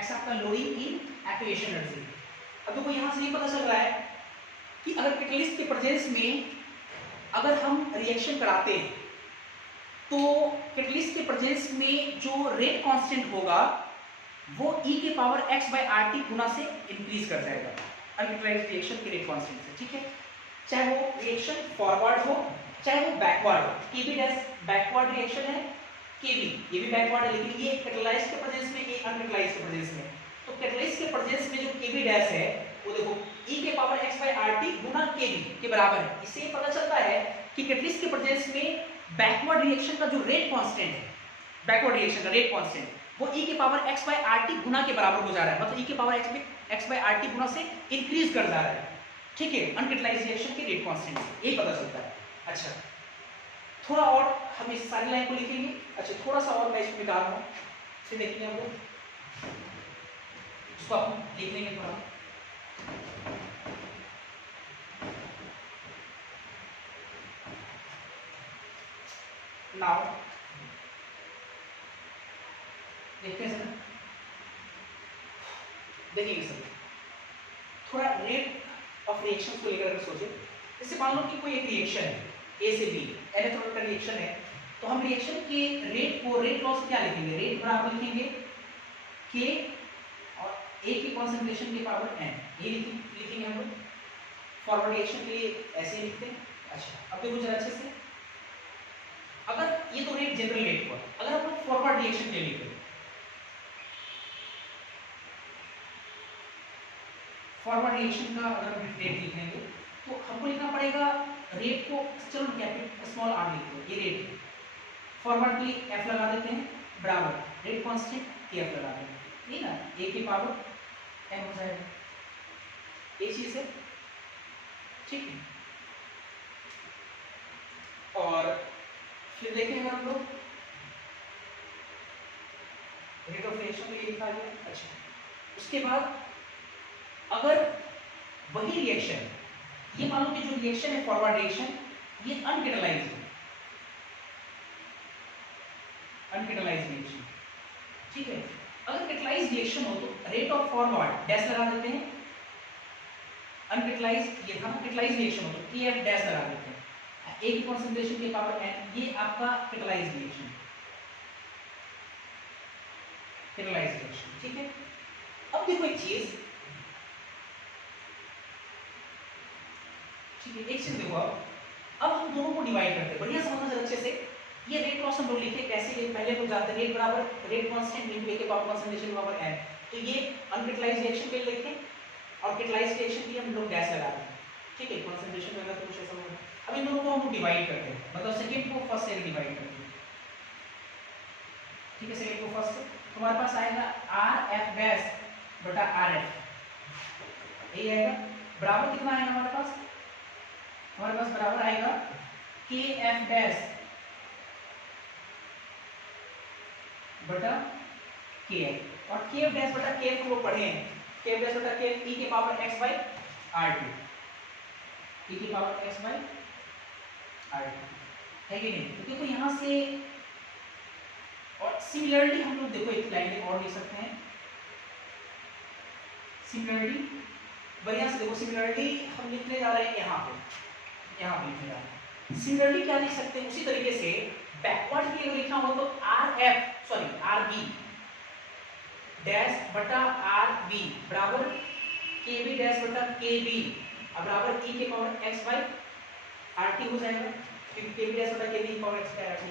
x आपका लोडिंग इन एक्टिवेशन एनर्जी। अब देखो यहाँ से ये पता चल रहा है कि अगर कैटलिस्ट के प्रेजेंस में अगर हम रिएक्शन कराते हैं तो कैटलिस्ट के प्रेजेंस में जो रेट कांस्टेंट होगा वो e के power x by R T गुना से इंक्रीज कर जाएगा अनकैटलाइज्ड रिएक्शन के रेट कांस्टेंट से, ठीक है, चाहे वो रिएक्शन फॉरवर्ड हो चाहे वो बैकवर्ड हो। केबी डैश बैकवर्ड रिएक्शन है, केबी ये भी बैकवर्ड है, लेकिन ये कैटलाइज्ड के प्रेजेंस में, ये अनकैटलाइज्ड के प्रेजेंस में। तो कैटलाइज्ड के प्रेजेंस में जो केबी डैश है वो देखो e के power x by R T गुना केबी के बराबर है। इससे ये पता चलता है कि कैटलिस्ट के प्रेजेंस में बैकवर्ड रिएक्शन का जो रेट कांस्टेंट है, बैकवर्ड रिएक्शन का रेट कांस्टेंट वो e के power x by R T गुना के बराबर हो जा रहा है, मतलब e के power x by R T गुना से इंक्रीज कर जा रहा है, ठीक है, अनकैटलाइज्ड रिएक्शन के रेट कांस्टेंट से यही पता चलता है। अच्छा, थोड़ा और हम इस सारी लाइन को लिखेंगे। अच्छा, थोड़ा सा और मैं इसको निकाल रहा हूँ, फिर देखेंगे हम लोग, इसको हम लिख लेंगे थोड़ा। नाउ देखते हैं सर, देखिए सर, थोड़ा रेट ऑफ रिएक्शन को लेकर सोचे। जैसे मान लो कि कोई एक रिएक्शन है ए से बी, इलेक्ट्रॉन का रिएक्शन है, तो हम रिएक्शन के रेट को, रेट लॉस क्या लिखेंगे, रेट बराबर लिखेंगे के और ए की कॉन्सेंट्रेशन के पावर एन, ये लिखेंगे हम लोग। फॉरवर्ड रिएक्शन के लिए ऐसे ही लिखते हैं। अच्छा, अब देखो जरा अच्छे से, अगर ये तो रेट जनरल रेट हुआ, अगर हम लोग फॉरवर्ड रिएक्शन के लिए फॉरवर्ड रिएक्शन का अगर हम रेट लिखेंगे तो हमको लिखना पड़ेगा रेट को, चलो कैपिटल स्मॉल आर लिखते हैं, ये रेट है, फॉरवर्ड के लिए एफ लगा देते हैं बराबर रेट कांस्टेंट के एफ लगा देंगे, ठीक है ना, ए के पावर एम हो जाएगा, ये चीज है, ठीक है। और फिर देखेंगे हम लोग रेट ऑफ रिएक्शन ये लिखा गया। अच्छा, उसके बाद अगर वही रिएक्शन, ये मान लो कि जो रिएक्शन है फॉरवर्ड रिएक्शन, ये अनकेटलाइज्ड है, अनकेटलाइज्ड रिएक्शन, ठीक है। अगर कैटलाइज्ड रिएक्शन हो तो रेट ऑफ फॉरवर्ड डैश लगा देते हैं, अनकेटलाइज्ड ये था कैटलाइज्ड रिएक्शन हो तो केएफ डैश लगा देते हैं, ए की कंसंट्रेशन के पावर एन, ये आपका कैटलाइज्ड रिएक्शन, कैटलाइज्ड रिएक्शन, ठीक है। अब देखो एक चीज, ठीक है, एक चीज देखो, अब हम दोनों को डिवाइड करते हैं, बढ़िया समझना जरा अच्छे से। ये रेट लॉस हम लोग लिखे कैसे, ये पहले लोग जाते हैं रेट बराबर रेट कांस्टेंट इनटू ए के पावर कंसंट्रेशन पावर एन, तो ये अनकेटलाइज्ड रिएक्शन के लिए लिखें और कैटलाइज्ड रिएक्शन के लिए हम लोग डैश लगा दें, ठीक है। कंसंट्रेशन वगैरह तो कुछ ऐसा होगा। अब इन दोनों को हम डिवाइड करते हैं, मतलब सेकंड को फर्स्ट से डिवाइड करते हैं, ठीक है। सेकंड को फर्स्ट से तुम्हारे पास आएगा आर एफ डैश बटा आर एफ, यही आएगा। बराबर कितना आएगा हमारे पास, हमारे पास बराबर आएगा के एफ डैश बटा के एफ, और के एफ डैश बटा के एफ को वो पढ़े हैं, के एफ डैश बटा के एफ ई के power x by r two, e के power x by r two, है कि नहीं। तो देखो यहां से, और सिमिलरली हम लोग देखो एक लाइन और लिख सकते हैं, सिमिलरली बढ़िया से देखो, सिमिलरली हम लिखने जा रहे हैं यहाँ पे, यहाँ पे लिखने जा रहे हैं। सिमिलरली क्या लिख सकते हैं, उसी तरीके से बैकवर्ड के लिए लिखना हो तो R F sorry R B dash बटा आर बी बराबर के बी डैश बटा के बी बराबर ई के power x by R T हो जाएगा, क्योंकि के बी डैश बटा K B power x by R T.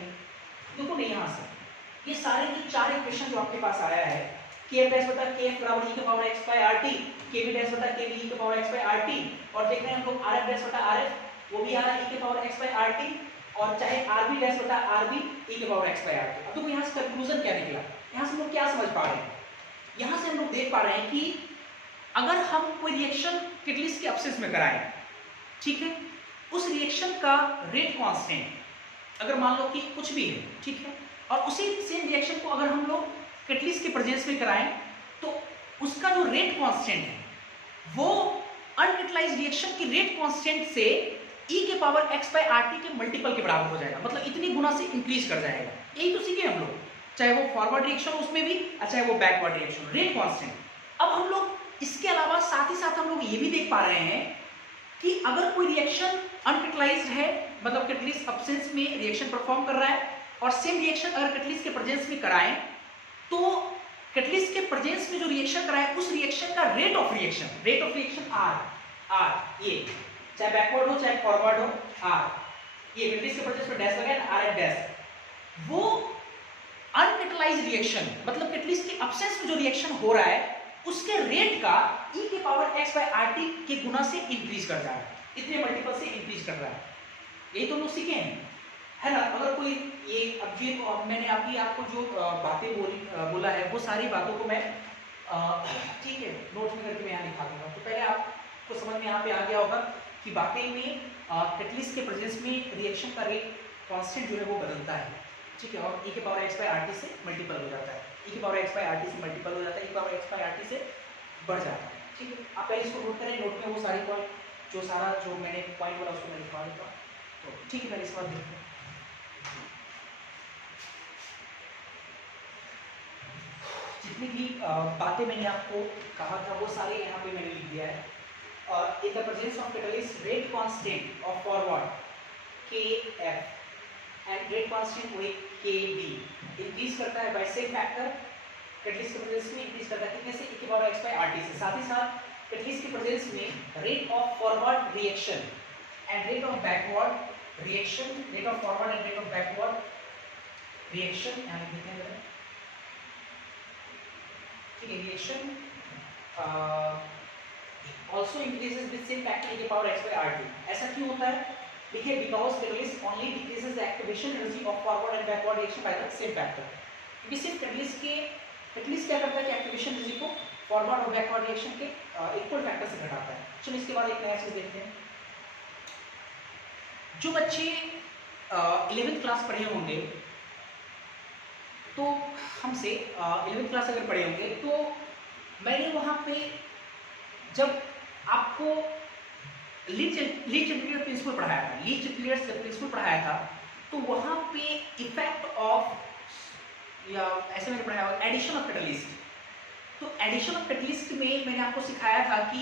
देखो नहीं, यहाँ से ये सारे जो चार इक्वेशन जो आपके पास आया है, के एफ डैश बटा के एफ बराबर ई के power x by R T, के बी डैश बटा के बी ई के power x by R T, और देख रहे हैं हम लोग आर एफ डैश बटा आर एफ, वो भी आ रहा है ई के power x by R T, और चाहे आर बी डैश बटा आर बी ई के power x by R T. अब देखो यहाँ से कंक्लूजन क्या निकला, यहाँ से हम लोग क्या समझ पा रहे हैं, यहाँ से हम लोग देख पा रहे हैं कि अगर हम कोई रिएक्शन कैटलिस्ट के एब्सेंस में कराएं, ठीक है, उस रिएक्शन का रेट कांस्टेंट अगर मान लो कि कुछ भी है, ठीक है, और उसी सेम रिएक्शन को अगर हम लोग कैटलिस्ट के प्रेजेंस में कराएं तो उसका जो रेट कांस्टेंट है वो अनकैटलाइज्ड रिएक्शन की रेट कांस्टेंट से e के power x by R T के मल्टीपल के बराबर हो जाएगा, मतलब इतनी गुना से इंक्रीज कर जाएगा। यही तो सीखे हम लोग, चाहे वो फॉरवर्ड रिएक्शन उसमें भी, चाहे वो बैकवर्ड रिएक्शन, रेट कांस्टेंट। अब हम लोग इसके अलावा साथ ही साथ हम लोग ये भी देख पा रहे हैं कि अगर कोई रिएक्शन अनकैटलाइज्ड है, मतलब कैटलिस्ट एब्सेंस में रिएक्शन परफॉर्म कर रहा है, और सेम रिएक्शन अगर कैटलिस्ट के प्रेजेंस में कराएं तो कैटलिस्ट के प्रेजेंस में जो रिएक्शन कराए उस रिएक्शन का रेट ऑफ रिएक्शन आर, ये चाहे बैकवर्ड हो चाहे फॉरवर्ड हो, आर, ये कैटलिस्ट के प्रेजेंस में डैश लगाए ना, आर एफ डैश, वो अनकैटलाइज्ड रिएक्शन मतलब कैटलिस्ट के एब्सेंस में जो रिएक्शन हो रहा है उसके रेट का e के power x by R T के गुना से इंक्रीज कर रहा है, इतने मल्टीपल से इंक्रीज कर रहा है। यही तो लोग सीखे हैं, है ना। अगर कोई ये अब ये मैंने आपको जो बातें बोला है वो सारी बातों को मैं ठीक है नोट में करके मैं यहाँ लिखा दूंगा, तो पहले आपको समझ में यहाँ पे आ गया होगा कि वाकई में कैटलिस्ट के प्रेजेंस में रिएक्शन का रेट कांस्टेंट जो है वो बदलता है, ठीक है, और e के power x by R T से मल्टीपल हो जाता है, e के power x by R T से मल्टीपल हो जाता है, e के power x by R T से बढ़ जाता है, ठीक है। आप पहले इसको नोट करें, नोट में वो सारी पॉइंट जो मैंने पॉइंट बोला उसको मैं लिखवा देता हूँ, तो ठीक है। पहले इस बार देखते हैं, जितनी भी बातें मैंने आपको कहा था वो सारे यहाँ पे मैंने लिख दिया है। In the presence of catalyst rate constant of forward K F and rate constant वो के बी इंक्रीज करता है बाय सेम फैक्टर, कैटलिस्ट के प्रेजेंस में इंक्रीज करता है कितने से, e की power x by R T से। साथ ही साथ कैटलिस्ट के प्रेजेंस में rate of forward reaction and rate of backward reaction, rate of forward and rate of backward reaction यहाँ लिख देते हैं, ठीक है, reaction also increases with same factor e के power x by r t। ऐसा क्यों होता है, देखिए, because catalyst only decreases the activation energy of forward and backward reaction by the same factor। क्योंकि सिर्फ कैटलिस्ट क्या करता है कि एक्टिवेशन एनर्जी को फॉरवर्ड और बैकवर्ड रिएक्शन के इक्वल फैक्टर से घटाता है। चलो इसके बाद एक नया चीज देखते हैं। जो बच्चे 11th क्लास पढ़े होंगे तो हमसे 11th क्लास अगर पढ़े होंगे तो मैंने वहाँ पे जब आपको लीच इंटीग्रल प्रिंसिपल पढ़ाया था, लीच इंटीग्रल प्रिंसिपल पढ़ाया था, तो वहाँ पे इफेक्ट ऑफ या ऐसे मैंने पढ़ाया एडिशन ऑफ कैटलिस्ट। तो एडिशन ऑफ कैटलिस्ट में मैंने आपको सिखाया था कि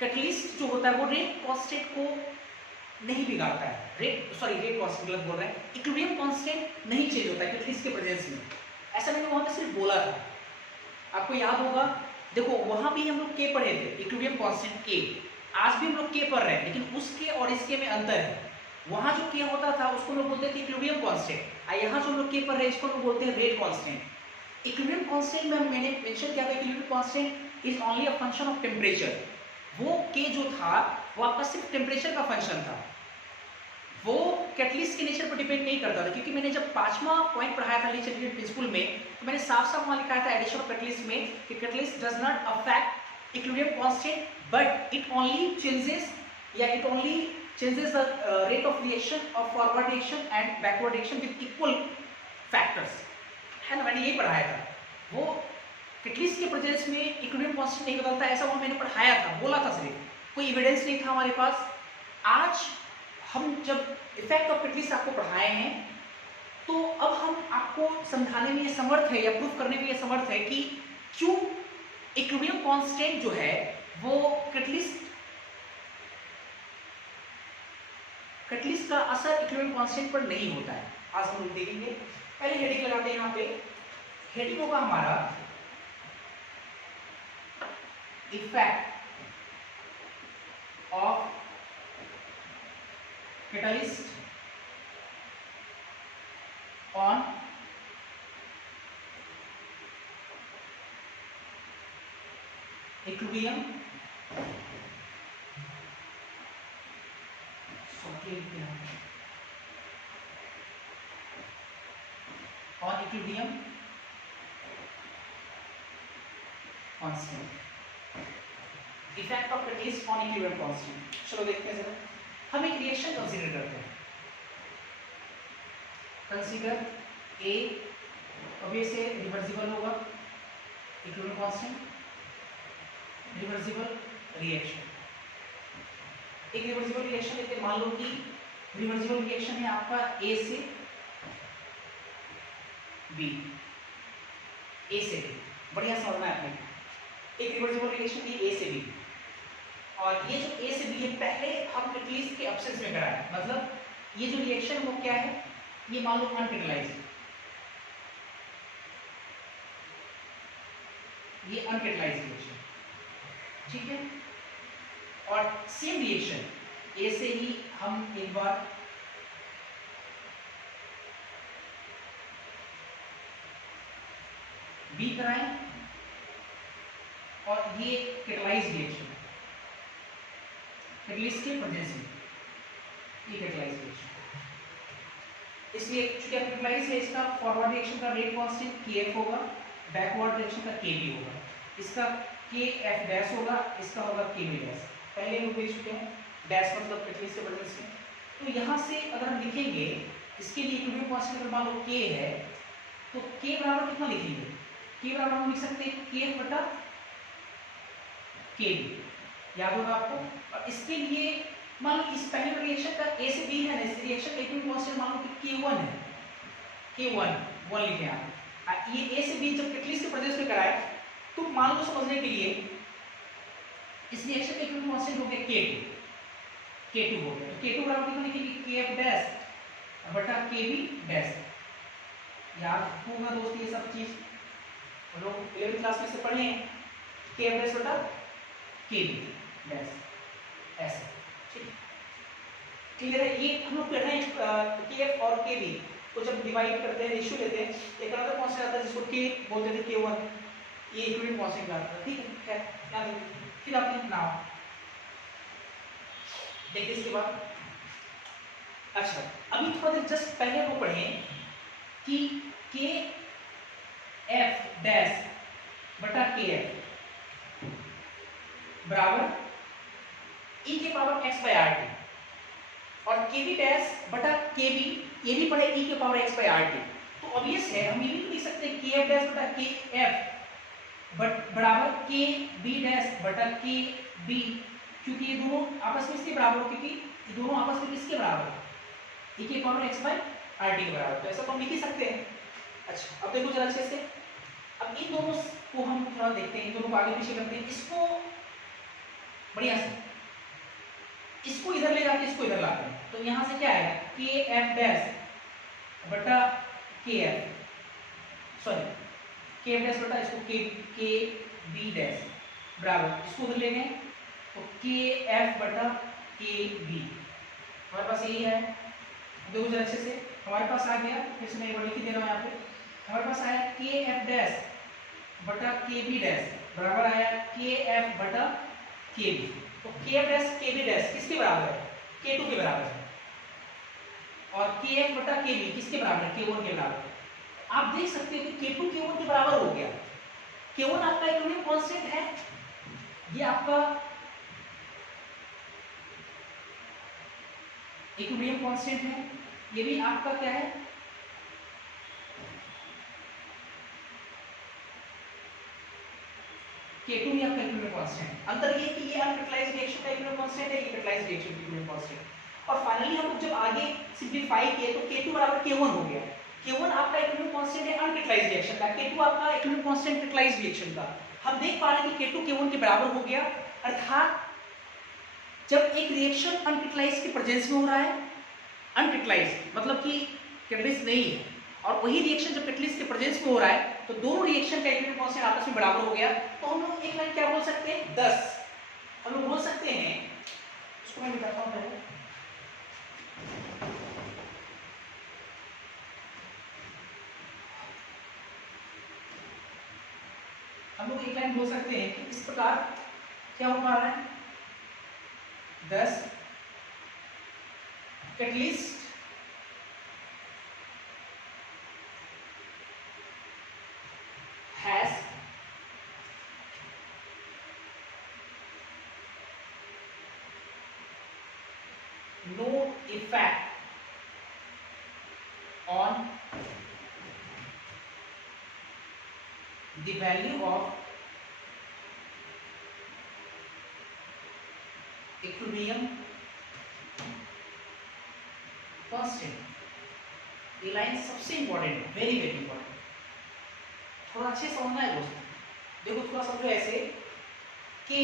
कैटलिस्ट जो होता है वो रेट कांस्टेंट को नहीं बिगाड़ता है, रेट कांस्टेंट गलत बोल रहे हैं, इक्विलिब्रियम कांस्टेंट नहीं चेंज होता है कैटलिस्ट के प्रेजेंस में, ऐसा मैंने वहां पे सिर्फ बोला था। आपको याद होगा, देखो वहां भी हम लोग के पढ़े थे, इक्विलिब्रियम कांस्टेंट के, आज भी हम लोग के पढ़ रहे हैं, लेकिन उसके और इसके में अंतर है। वहां जो के होता था उसको लोग बोलते थे इक्विलिब्रियम कांस्टेंट, और यहाँ जो हम लोग के पढ़ रहे हैं इसको लोग बोलते हैं रेट कांस्टेंट। इक्विलिब्रियम कांस्टेंट में मैंने मेंशन किया था, equilibrium constant is only a function of temperature. वो के जो था वो आपका सिर्फ टेम्परेचर का फंक्शन था, वो कैटलिस्ट के नेचर पर डिपेंड नहीं करता था, क्योंकि मैंने जब 5वां पॉइंट पढ़ाया था लीच इंटीग्रल प्रिंसिपल में, तो मैंने साफ साफ वहां लिखा था एडिशन ऑफ कैटलिस्ट में कि catalyst does not affect equilibrium constant, but it only changes the rate of reaction of forward reaction and backward reaction with equal factors, है ना। मैंने ये पढ़ाया था, वो कैटलिस्ट के प्रेजेंस में इक्विलिब्रियम कांस्टेंट नहीं बदलता, ऐसा वहां मैंने पढ़ाया था, बोला था, सिर्फ कोई एविडेंस नहीं था हमारे पास। आज हम जब इफेक्ट ऑफ कैटलिस्ट आपको पढ़ाए हैं, तो अब हम आपको समझाने में ये समर्थ है या प्रूफ करने में ये समर्थ है कि क्यों इक्विलिब्रियम कांस्टेंट जो है वो कैटलिस्ट का असर इक्विलिब्रियम कांस्टेंट पर नहीं होता है। आज हम लोग देखेंगे, पहले हेडिंग लगाते हैं। यहाँ पे हेडिंग होगा हमारा effect of catalyst on equilibrium constant, effect of catalyst on equilibrium constant. चलो देखते हैं जरा, हम एक रिएक्शन कंसीडर करते हैं, कंसीडर ए, अब ये से रिवर्सिबल होगा इक्विलिब्रियम कांस्टेंट, रिवर्सिबल रिएक्शन। एक रिवर्सिबल रिएक्शन लेते हैं, मान लो कि रिवर्सिबल रिएक्शन है आपका ए से बी, ए से बी, बढ़िया समझना है आपने। एक रिवर्सिबल रिएक्शन ये ए से बी, और ये जो ए से बी है पहले हम कैटलिस्ट के एब्सेंस में कराया, मतलब ये जो रिएक्शन वो क्या है, ये मान लो अनकैटलाइज्ड, ये अनकैटलाइज्ड रिएक्शन, ठीक है। और सेम रिएक्शन ए से ही हम एक बार बी कराएं, और ये कैटलाइज्ड रिएक्शन कैटलिस्ट के प्रेजेंस में, ये कैटलाइज्ड रिएक्शन, इसलिए चूंकि कैटलाइज्ड है, इसका फॉरवर्ड रिएक्शन का रेट कांस्टेंट Kf होगा, बैकवर्ड रिएक्शन का Kb होगा, इसका Kf डैश होगा, इसका होगा Kb डैश। पहले हम देख चुके हैं, डैश मतलब कैटलिस्ट के प्रेजेंस में। तो यहाँ से अगर हम लिखेंगे इसके लिए इक्विलिब्रियम कांस्टेंट अगर मान लो K है, तो K बराबर कितना लिखेंगे, K बराबर हम लिख सकते हैं Kf बटा Kb, याद होगा आपको। और इसके लिए मान लो इस पहले रिएक्शन का ए से बी है ना, इस रिएक्शन का इक्विलिब्रियम कांस्टेंट मान लो कि K1 है, K1 लिखे आप। ये ए से बी जब कैटलिस्ट के प्रेजेंस में कराए, तो मान लो समझने के लिए इस रिएक्शन का इक्विलिब्रियम कांस्टेंट हो गया K2 हो गया, तो K2 बराबर कितना लिखेंगे Kf डैश बटा Kb डैश। याद होगा दोस्त ये सब चीज हम लोग 11th क्लास में से पढ़े हैं, Kf डैश बटा Kb डैश, ऐसे, ठीक, क्लियर है। ये हम लोग पढ़ रहे हैं Kf और Kb को जब डिवाइड करते हैं, रेशियो लेते हैं, एक अदर कांस्टेंट आता है जिसको K बोलते थे, K1, ये इक्विलिब्रियम कांस्टेंट आता है, ठीक है। याद रखिए, फिर आपने नाउ देखिए इसके बाद, अच्छा अभी थोड़ा देर जस्ट पहले वो पढ़े कि Kf डैश बटा Kf बराबर e के पावर x बाय RT, और के बी डैश बटा के बी, ये भी पढ़े e के power x by R T. तो ऑब्वियस है हम ये भी लिख सकते हैं के एफ डैश बटा के एफ बराबर के बी डैश बटा के बी, क्योंकि ये दोनों आपस में इसके बराबर हो, क्योंकि ये दोनों आपस में किसके बराबर है, e के power x by R T के बराबर। तो ऐसा तो हम लिख ही सकते हैं। अच्छा अब देखो जरा अच्छे से, अब इन दोनों को हम थोड़ा देखते हैं, इन दोनों को आगे पीछे करते हैं, इसको बढ़िया से, इसको इधर ले जाके इसको इधर लाते हैं। तो यहां से क्या आएगा के एफ डैश बटा के एफ, सॉरी के एफ डैश बटा इसको के बी डैश बराबर, इसको उधर ले गए तो के एफ बटा के बी, हमारे पास यही है। देखो जरा अच्छे से, हमारे पास आ गया, फिर से मैं एक बार लिख दे रहा हूँ यहाँ पे, हमारे पास आया के एफ डैश बटा के बी डैश बराबर आया के एफ बटा के बी। तो के एफ डैश के बी डैश किसके बराबर है, के टू के बराबर है, और के एफ बटा के बी किसके बराबर है, के वन के बराबर है। आप देख सकते हो कि के टू के वन के बराबर हो गया। के वन आपका इक्विलिब्रियम कांस्टेंट है, ये आपका इक्विलिब्रियम कांस्टेंट है, ये भी आपका क्या है, K2 भी आपका इक्विलिब्रियम कांस्टेंट है। अंतर ये कि ये अनकैटलाइज्ड रिएक्शन का इक्विलिब्रियम कांस्टेंट है, ये कैटलाइज्ड रिएक्शन का इक्विलिब्रियम कांस्टेंट है। और फाइनली हम लोग जब आगे सिंपलीफाई किए तो K2 बराबर K1 हो गया। K1 आपका इक्विलिब्रियम कांस्टेंट है अनकैटलाइज्ड रिएक्शन का, K2 आपका इक्विलिब्रियम कांस्टेंट कैटलाइज्ड रिएक्शन का। हम देख पा रहे हैं कि K2 K1 के बराबर हो गया, अर्थात जब एक रिएक्शन अनकैटलाइज्ड के प्रेजेंस में हो रहा है, अनकैटलाइज्ड मतलब कि कैटलिस्ट नहीं है, और वही रिएक्शन जब कैटलिस्ट के प्रेजेंस में हो रहा है तो दोनों रिएक्शन का इक्विलिब्रियम कांस्टेंट आपस में बराबर हो गया। तो हम लोग एक लाइन क्या बोल सकते हैं, 10 हम लोग बोल सकते हैं, इसको मैं बताता हूं पहले। हम लोग एक लाइन बोल सकते हैं कि इस प्रकार क्या हो पा रहा है, 10 catalyst has no effect on the value of equilibrium constant। ये लाइन सबसे इंपॉर्टेंट है, वेरी वेरी इंपॉर्टेंट, थोड़ा अच्छे समझना है दोस्तों। देखो थोड़ा समझो ऐसे, के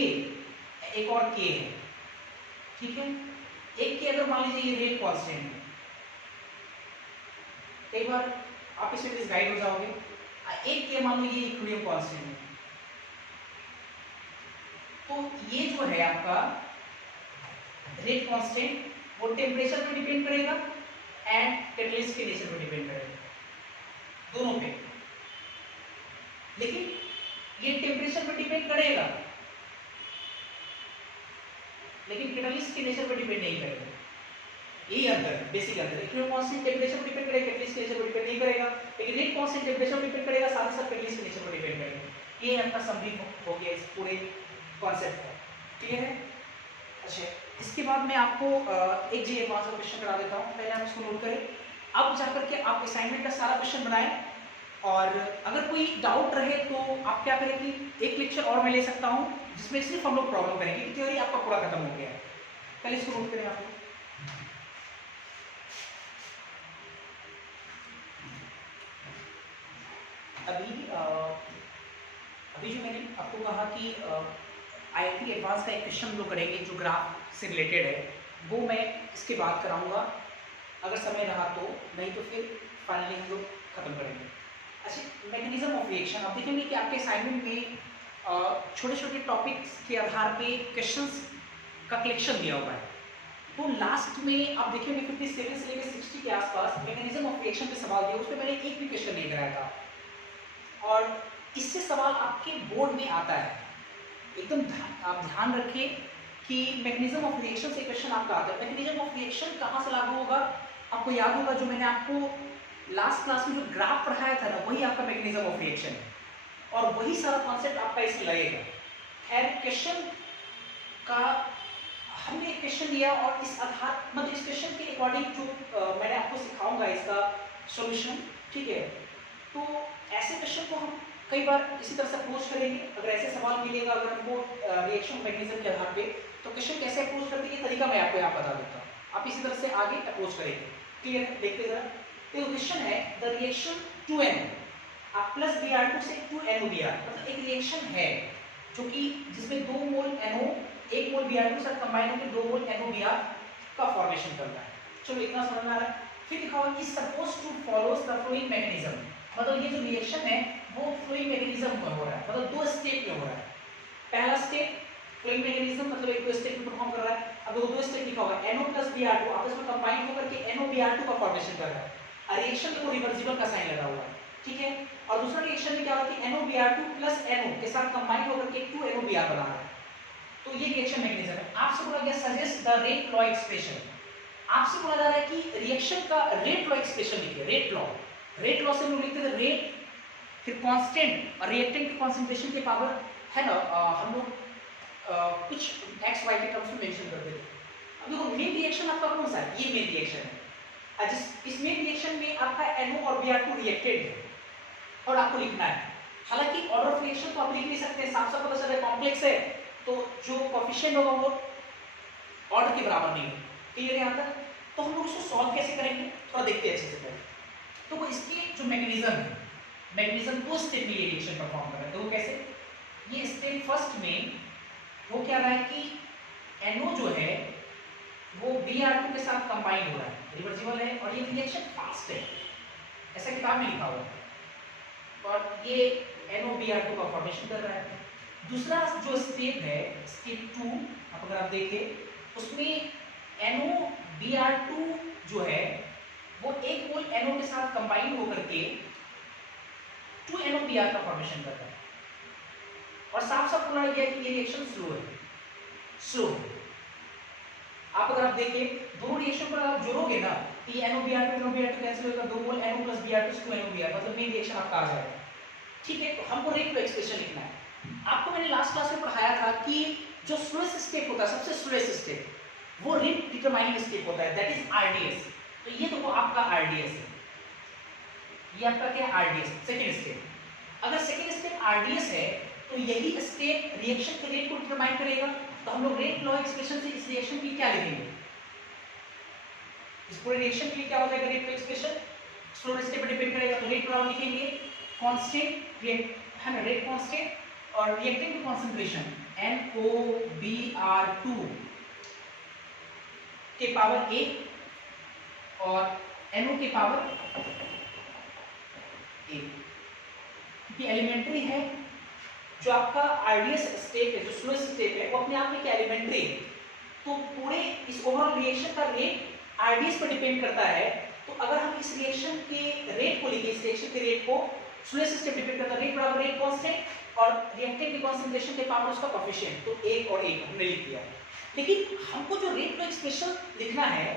एक और के है, ठीक है, एक के अगर मान लीजिए ये रेट कांस्टेंट है, कई बार आप इसमें मिसगाइड हो जाओगे, एक के मान लो ये इक्विलिब्रियम कांस्टेंट है, तो ये जो है आपका रेट कांस्टेंट वो टेम्परेचर पे डिपेंड करेगा एंड कैटलिस्ट के नेचर पे डिपेंड करेगा, दोनों पे। लेकिन ये टेम्परेचर पर डिपेंड करेगा, लेकिन कैटलिस्ट के नेचर पर डिपेंड नहीं करेगा। यही अंतर है, बेसिक अंतर है। इक्विलिब्रियम कांस्टेंट टेम्परेचर पर डिपेंड करेगा, कैटलिस्ट के नेचर पर डिपेंड नहीं करेगा, लेकिन रेट कांस्टेंट टेम्परेचर पर डिपेंड करेगा, साथ ही साथ कैटलिस्ट के नेचर पर डिपेंड करेगा। ये आपका समरी हो गया इस पूरे कॉन्सेप्ट का, क्लियर है। अच्छा, इसके बाद मैं आपको एक जी एडवांस का क्वेश्चन करा देता हूँ, पहले आप इसको नोट करें, अब जाकर के आप असाइनमेंट का सारा क्वेश्चन बनाएं, और अगर कोई डाउट रहे तो आप क्या करें कि एक लेक्चर और मैं ले सकता हूं जिसमें सिर्फ हम लोग प्रॉब्लम करेंगे, कि थ्योरी आपका पूरा खत्म हो गया है। पहले इसको नोट करें आप लोग। अभी जो मैंने आपको कहा कि आईआईटी एडवांस का एक क्वेश्चन हम लोग करेंगे जो ग्राफ से रिलेटेड है, वो मैं इसके बाद कराऊंगा अगर समय रहा तो, नहीं तो फिर फाइनली हम लोग खत्म करेंगे। अच्छा, मैकेनिज्म ऑफ रिएक्शन, आप देखेंगे कि आपके असाइनमेंट में छोटे छोटे टॉपिक्स के आधार पे क्वेश्चंस का कलेक्शन दिया हुआ है। तो लास्ट में आप देखेंगे 57 से लेकर 60 के आसपास मैकेनिज्म ऑफ रिएक्शन पे सवाल दिया, उसमें मैंने एक भी क्वेश्चन नहीं कराया था, और इससे सवाल आपके बोर्ड में आता है। एकदम आप ध्यान रखें कि मैकेनिज्म ऑफ रिएक्शन से क्वेश्चन आपका आता है। मैकेनिज्म ऑफ रिएक्शन कहाँ से लागू होगा, आपको याद होगा जो मैंने आपको लास्ट क्लास में जो ग्राफ पढ़ाया था ना, वही आपका मैकेनिज्म ऑफ रिएक्शन है, और वही सारा कॉन्सेप्ट आपका इसमें लगेगा। खैर, क्वेश्चन का हमने एक क्वेश्चन लिया और इस आधार मतलब इस क्वेश्चन के अकॉर्डिंग जो मैंने आपको सिखाऊंगा इसका सॉल्यूशन, ठीक है। तो ऐसे क्वेश्चन को हम कई बार इसी तरह से अप्रोच करेंगे। अगर ऐसे सवाल मिलेगा अगर हमको रिएक्शन मैकेनिज्म के आधार पे, तो क्वेश्चन कैसे अप्रोच करते हैं ये तरीका मैं आपको यहाँ बता देता हूँ, आप इसी तरह से आगे अप्रोच करेंगे। क्लियर है? देखते जरा। तो क्वेश्चन है the reaction 2N plus Br2 से 2NOBr, मतलब एक रिएक्शन है जो कि जिसमें 2 मोल NO 1 मोल Br2 के साथ कंबाइन होकर 2 मोल NOBr का फॉर्मेशन करता है। चलो इतना समझ में आ रहा है। फिर लिखा हुआ is suppose two follows the flowing mechanism, मतलब ये जो रिएक्शन है वो फ्लोइंग मैकेनिज्म में हो रहा है, मतलब 2 स्टेप में हो रहा है। पहला स्टेप फ्लोइंग मैकेनिज्म मतलब एक 2 स्टेप में परफॉर्म कर रहा है। अब वो 2 स्टेप लिखा हुआ है NO प्लस Br2 आपस में कंबाइन होकर के NOBr2 का फॉर्मेशन कर रहा है। रिएक्शन में वो रिवर्सिबल का साइन लगा हुआ है, ठीक है। और दूसरा रिएक्शन में क्या होगा कि NOBr2 प्लस NO के साथ कंबाइन होकर के 2NOBr बना रहा है। तो ये रिएक्शन मैकेनिज्म है। आपसे बोला गया suggest the rate law expression, आपसे बोला जा रहा है कि रिएक्शन का रेट लॉ एक्सप्रेशन लिखिए। रेट लॉ, रेट लॉ से हम लिखते हैं रेट, फिर कांस्टेंट और रिएक्टेंट की कंसंट्रेशन के पावर है ना, हम लोग कुछ x y के टर्म्स में मेंशन करते थे। अब देखो मेन रिएक्शन आपका कौन सा है, ये मेन रिएक्शन है। इस मेन रिएक्शन में आपका NO और Br2 रिएक्टेड है और आपको लिखना है। हालांकि ऑर्डर ऑफ रिएक्शन तो आप लिख नहीं सकते, साफ साफ पता चल रहा है कॉम्प्लेक्स है तो जो कोएफिशिएंट होगा वो ऑर्डर के बराबर नहीं है। क्लियर है यहाँ तक? तो हम लोग इसको सॉल्व कैसे करेंगे थोड़ा देखते हैं अच्छे से पहले। तो वो इसके जो मैकेनिज्म है, मैकेनिज्म 2 स्टेप में ये रिएक्शन परफॉर्म कर रहा है। तो वो कैसे, ये स्टेप फर्स्ट में वो क्या रहा है कि NO जो है वो Br2 के साथ कंबाइन हो रहा है, रिवर्सिबल है और ये रिएक्शन फास्ट है, ऐसा किताब में लिखा हुआ है। और ये NO-Br2 का फॉर्मेशन कर रहा है। दूसरा जो स्टेप है स्टेप 2, अगर आप देखें उसमें NO-Br2 जो है वो 1 मोल NO के साथ कंबाइन होकर के 2NOBr का फॉर्मेशन कर रहा है। और साफ साफ बोला गया कि ये रिएक्शन स्लो है, स्लो। आप अगर आप देखें दोनों रिएक्शन पर आप जोड़ोगे ना कि NO-Br2 कैंसिल होगा, 2 मोल NO प्लस Br2 से 2NOBr, मतलब मेन रिएक्शन आपका आ जाएगा, ठीक है। तो हमको रेट लॉ एक्सप्रेशन लिखना है। आपको मैंने लास्ट क्लास में पढ़ाया था कि जो स्लोएस्ट स्टेप होता है, सबसे स्लोएस्ट स्टेप वो रेट डिटरमाइनिंग स्टेप होता है, दैट इज RDS। तो ये देखो आपका RDS है, ये आपका क्या है RDS, सेकंड स्टेप। अगर सेकंड स्टेप RDS है तो यही स्टेप रिएक्शन के रेट को डिटरमाइन करेगा। तो हम लोग रेट लॉ एक्सप्रेशन से इस रिएक्शन की क्या लिखेंगे, इस पूरे रिएक्शन के लिए क्या हो जाएगा rate law expression, slow step पर डिपेंड करेगा। तो रेट लॉ लिखेंगे कांस्टेंट है ना, रेट कांस्टेंट और रिएक्टेंट की कंसंट्रेशन NOBr2 के पावर 1 और NO के पावर 1, क्योंकि एलिमेंट्री है। जो आपका RDS स्टेप है, जो स्लोएस्ट स्टेप है, वो अपने आप में क्या एलिमेंट्री है। तो पूरे इस ओवरऑल रिएक्शन का रेट RDS पर डिपेंड करता है। तो अगर हम इस रिएक्शन के रेट को लिखें, इस रिएक्शन के रेट को स्लोएस्ट स्टेप डिपेंड करता है, रेट बराबर रेट कांस्टेंट और रिएक्टेंट की कंसंट्रेशन के पावर उसका कोएफिशिएंट, तो 1 और 1 हमने लिख दिया। लेकिन हमको जो रेट लॉ एक्सप्रेशन लिखना है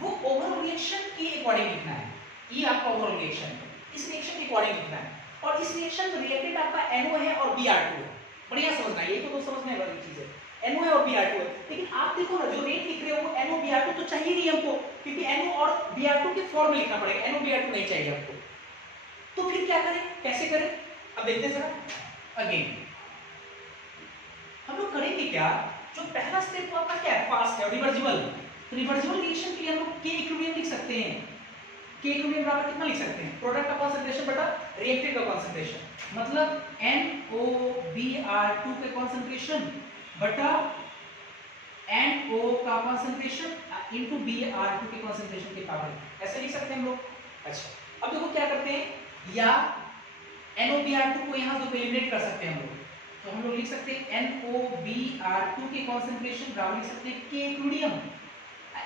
वो ओवरऑल रिएक्शन के अकॉर्डिंग लिखना है। ये आपका ओवरऑल रिएक्शन है, इस रिएक्शन के अकॉर्डिंग लिखना है। और इस रिएक्शन में रिएक्टेंट आपका NO है और Br2 है। बढ़िया समझना, ये तो समझने वाली चीज है, NO है और Br2 है। लेकिन आप देखो ना जो रेट लिख रहे हो वो NO Br2 तो चाहिए नहीं हमको, क्योंकि NO और Br2 के फॉर्म में लिखना पड़ेगा, NO Br2 नहीं चाहिए हमको। तो फिर क्या करें, कैसे करें, अब देखते हैं जरा अगेन। हम लोग करेंगे क्या, जो पहला स्टेप तो आपका क्या है, फास्ट है और रिवर्सिबल। तो रिवर्सिबल रिएक्शन के लिए हम लोग K इक्विलिब्रियम लिख सकते हैं। K इक्विलिब्रियम बराबर कितना लिख सकते हैं, प्रोडक्ट का कंसंट्रेशन बटा रिएक्टेंट का कंसंट्रेशन, मतलब NOBr2 के कंसंट्रेशन बटा NO का कंसंट्रेशन इनटू Br2 के कंसंट्रेशन के पावर, ऐसे लिख सकते हैं हम लोग। अच्छा अब देखो क्या करते हैं, या NOBr2 को यहाँ जो एलिमिनेट कर सकते हैं हम लोग, तो हम लोग लिख सकते हैं NOBr2 के कंसंट्रेशन बराबर लिख सकते हैं K इक्विलिब्रियम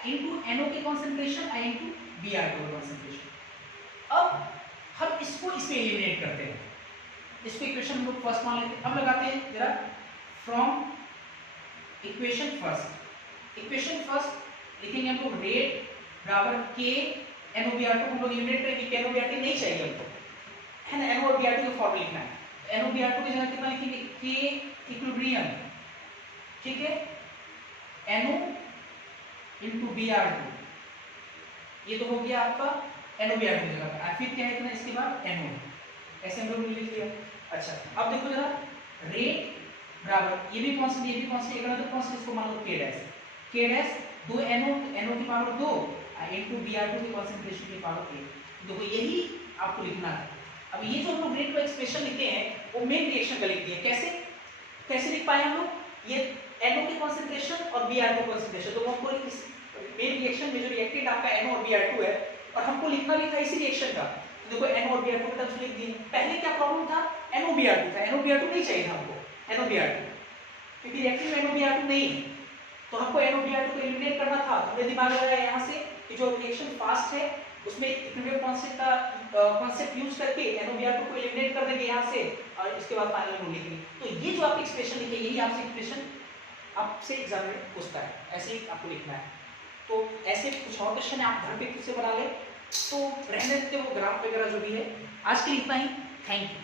इनटू NO के कंसंट्रेशन इनटू Br2 का कंसंट्रेशन। अब हम इसको इसमें एलिमिनेट करते हैं, इसको इक्वेशन हम लोग फर्स्ट मान लेते हैं। अब लगाते हैं जरा फ्रॉम इक्वेशन फर्स्ट लिखेंगे हम लोग रेट बराबर K NOBr2 हम लोग एलिमिनेट करेंगे, K NOBr2 नहीं चाहिए हमको, है ना, NO और Br2 का फॉर्मूला लिखना है। NOBr2 की जगह कितना लिखेंगे K इक्विलिब्रियम, ठीक है, NO Br2, ये तो हो गया आपका NOBr2 की जगह पे। फिर क्या है इतना इसके बाद NO, ऐसे हम लोग ने लिख लिया। अच्छा अब देखो जरा, रेट बराबर ये भी कांस्टेंट, ये भी कांस्टेंट, एक अलग कांस्टेंट, इसको मान लो k dash, k dash 2 NO की पावर 2 इनटू Br2 की कंसंट्रेशन की पावर 1। देखो यही आपको लिखना है। अब ये जो हम लोग रेट का एक्सप्रेशन लिखते हैं वो मेन रिएक्शन का लिखते हैं। कैसे कैसे लिख पाए हम लोग? ये NO की कंसंट्रेशन और Br2 कंसंट्रेशन, तो हमको इस मेन रिएक्शन में जो रिएक्टेंट आपका NO और Br2 है, और हमको लिखना भी था इसी रिएक्शन का, तो देखो NO और Br2 के टर्म्स लिख दिए। पहले क्या प्रॉब्लम था? NO Br2 था, NO Br2 नहीं चाहिए था हमको, NO Br2, क्योंकि रिएक्टिव में NO Br2 नहीं है, तो हमको NO Br2 को एलिमिनेट करना था। हमने दिमाग लगाया यहाँ से कि जो रिएक्शन फास्ट है उसमें इक्विलिब्रियम कांस्टेंट का कांसेप्ट यूज करके NO Br2 को एलिमिनेट कर देंगे यहाँ से, और इसके बाद फाइनल में लिखेंगे। तो ये जो आप एक्सप्रेशन लिखे, यही आपसे एक्सप्रेशन आपसे एग्जाम में पूछता है, ऐसे ही आपको लिखना है। तो ऐसे कुछ और क्वेश्चन है, आप घर पे खुद से बना ले। तो रहने देते वो ग्राफ वगैरह जो भी है। आज के लिए इतना ही, थैंक यू।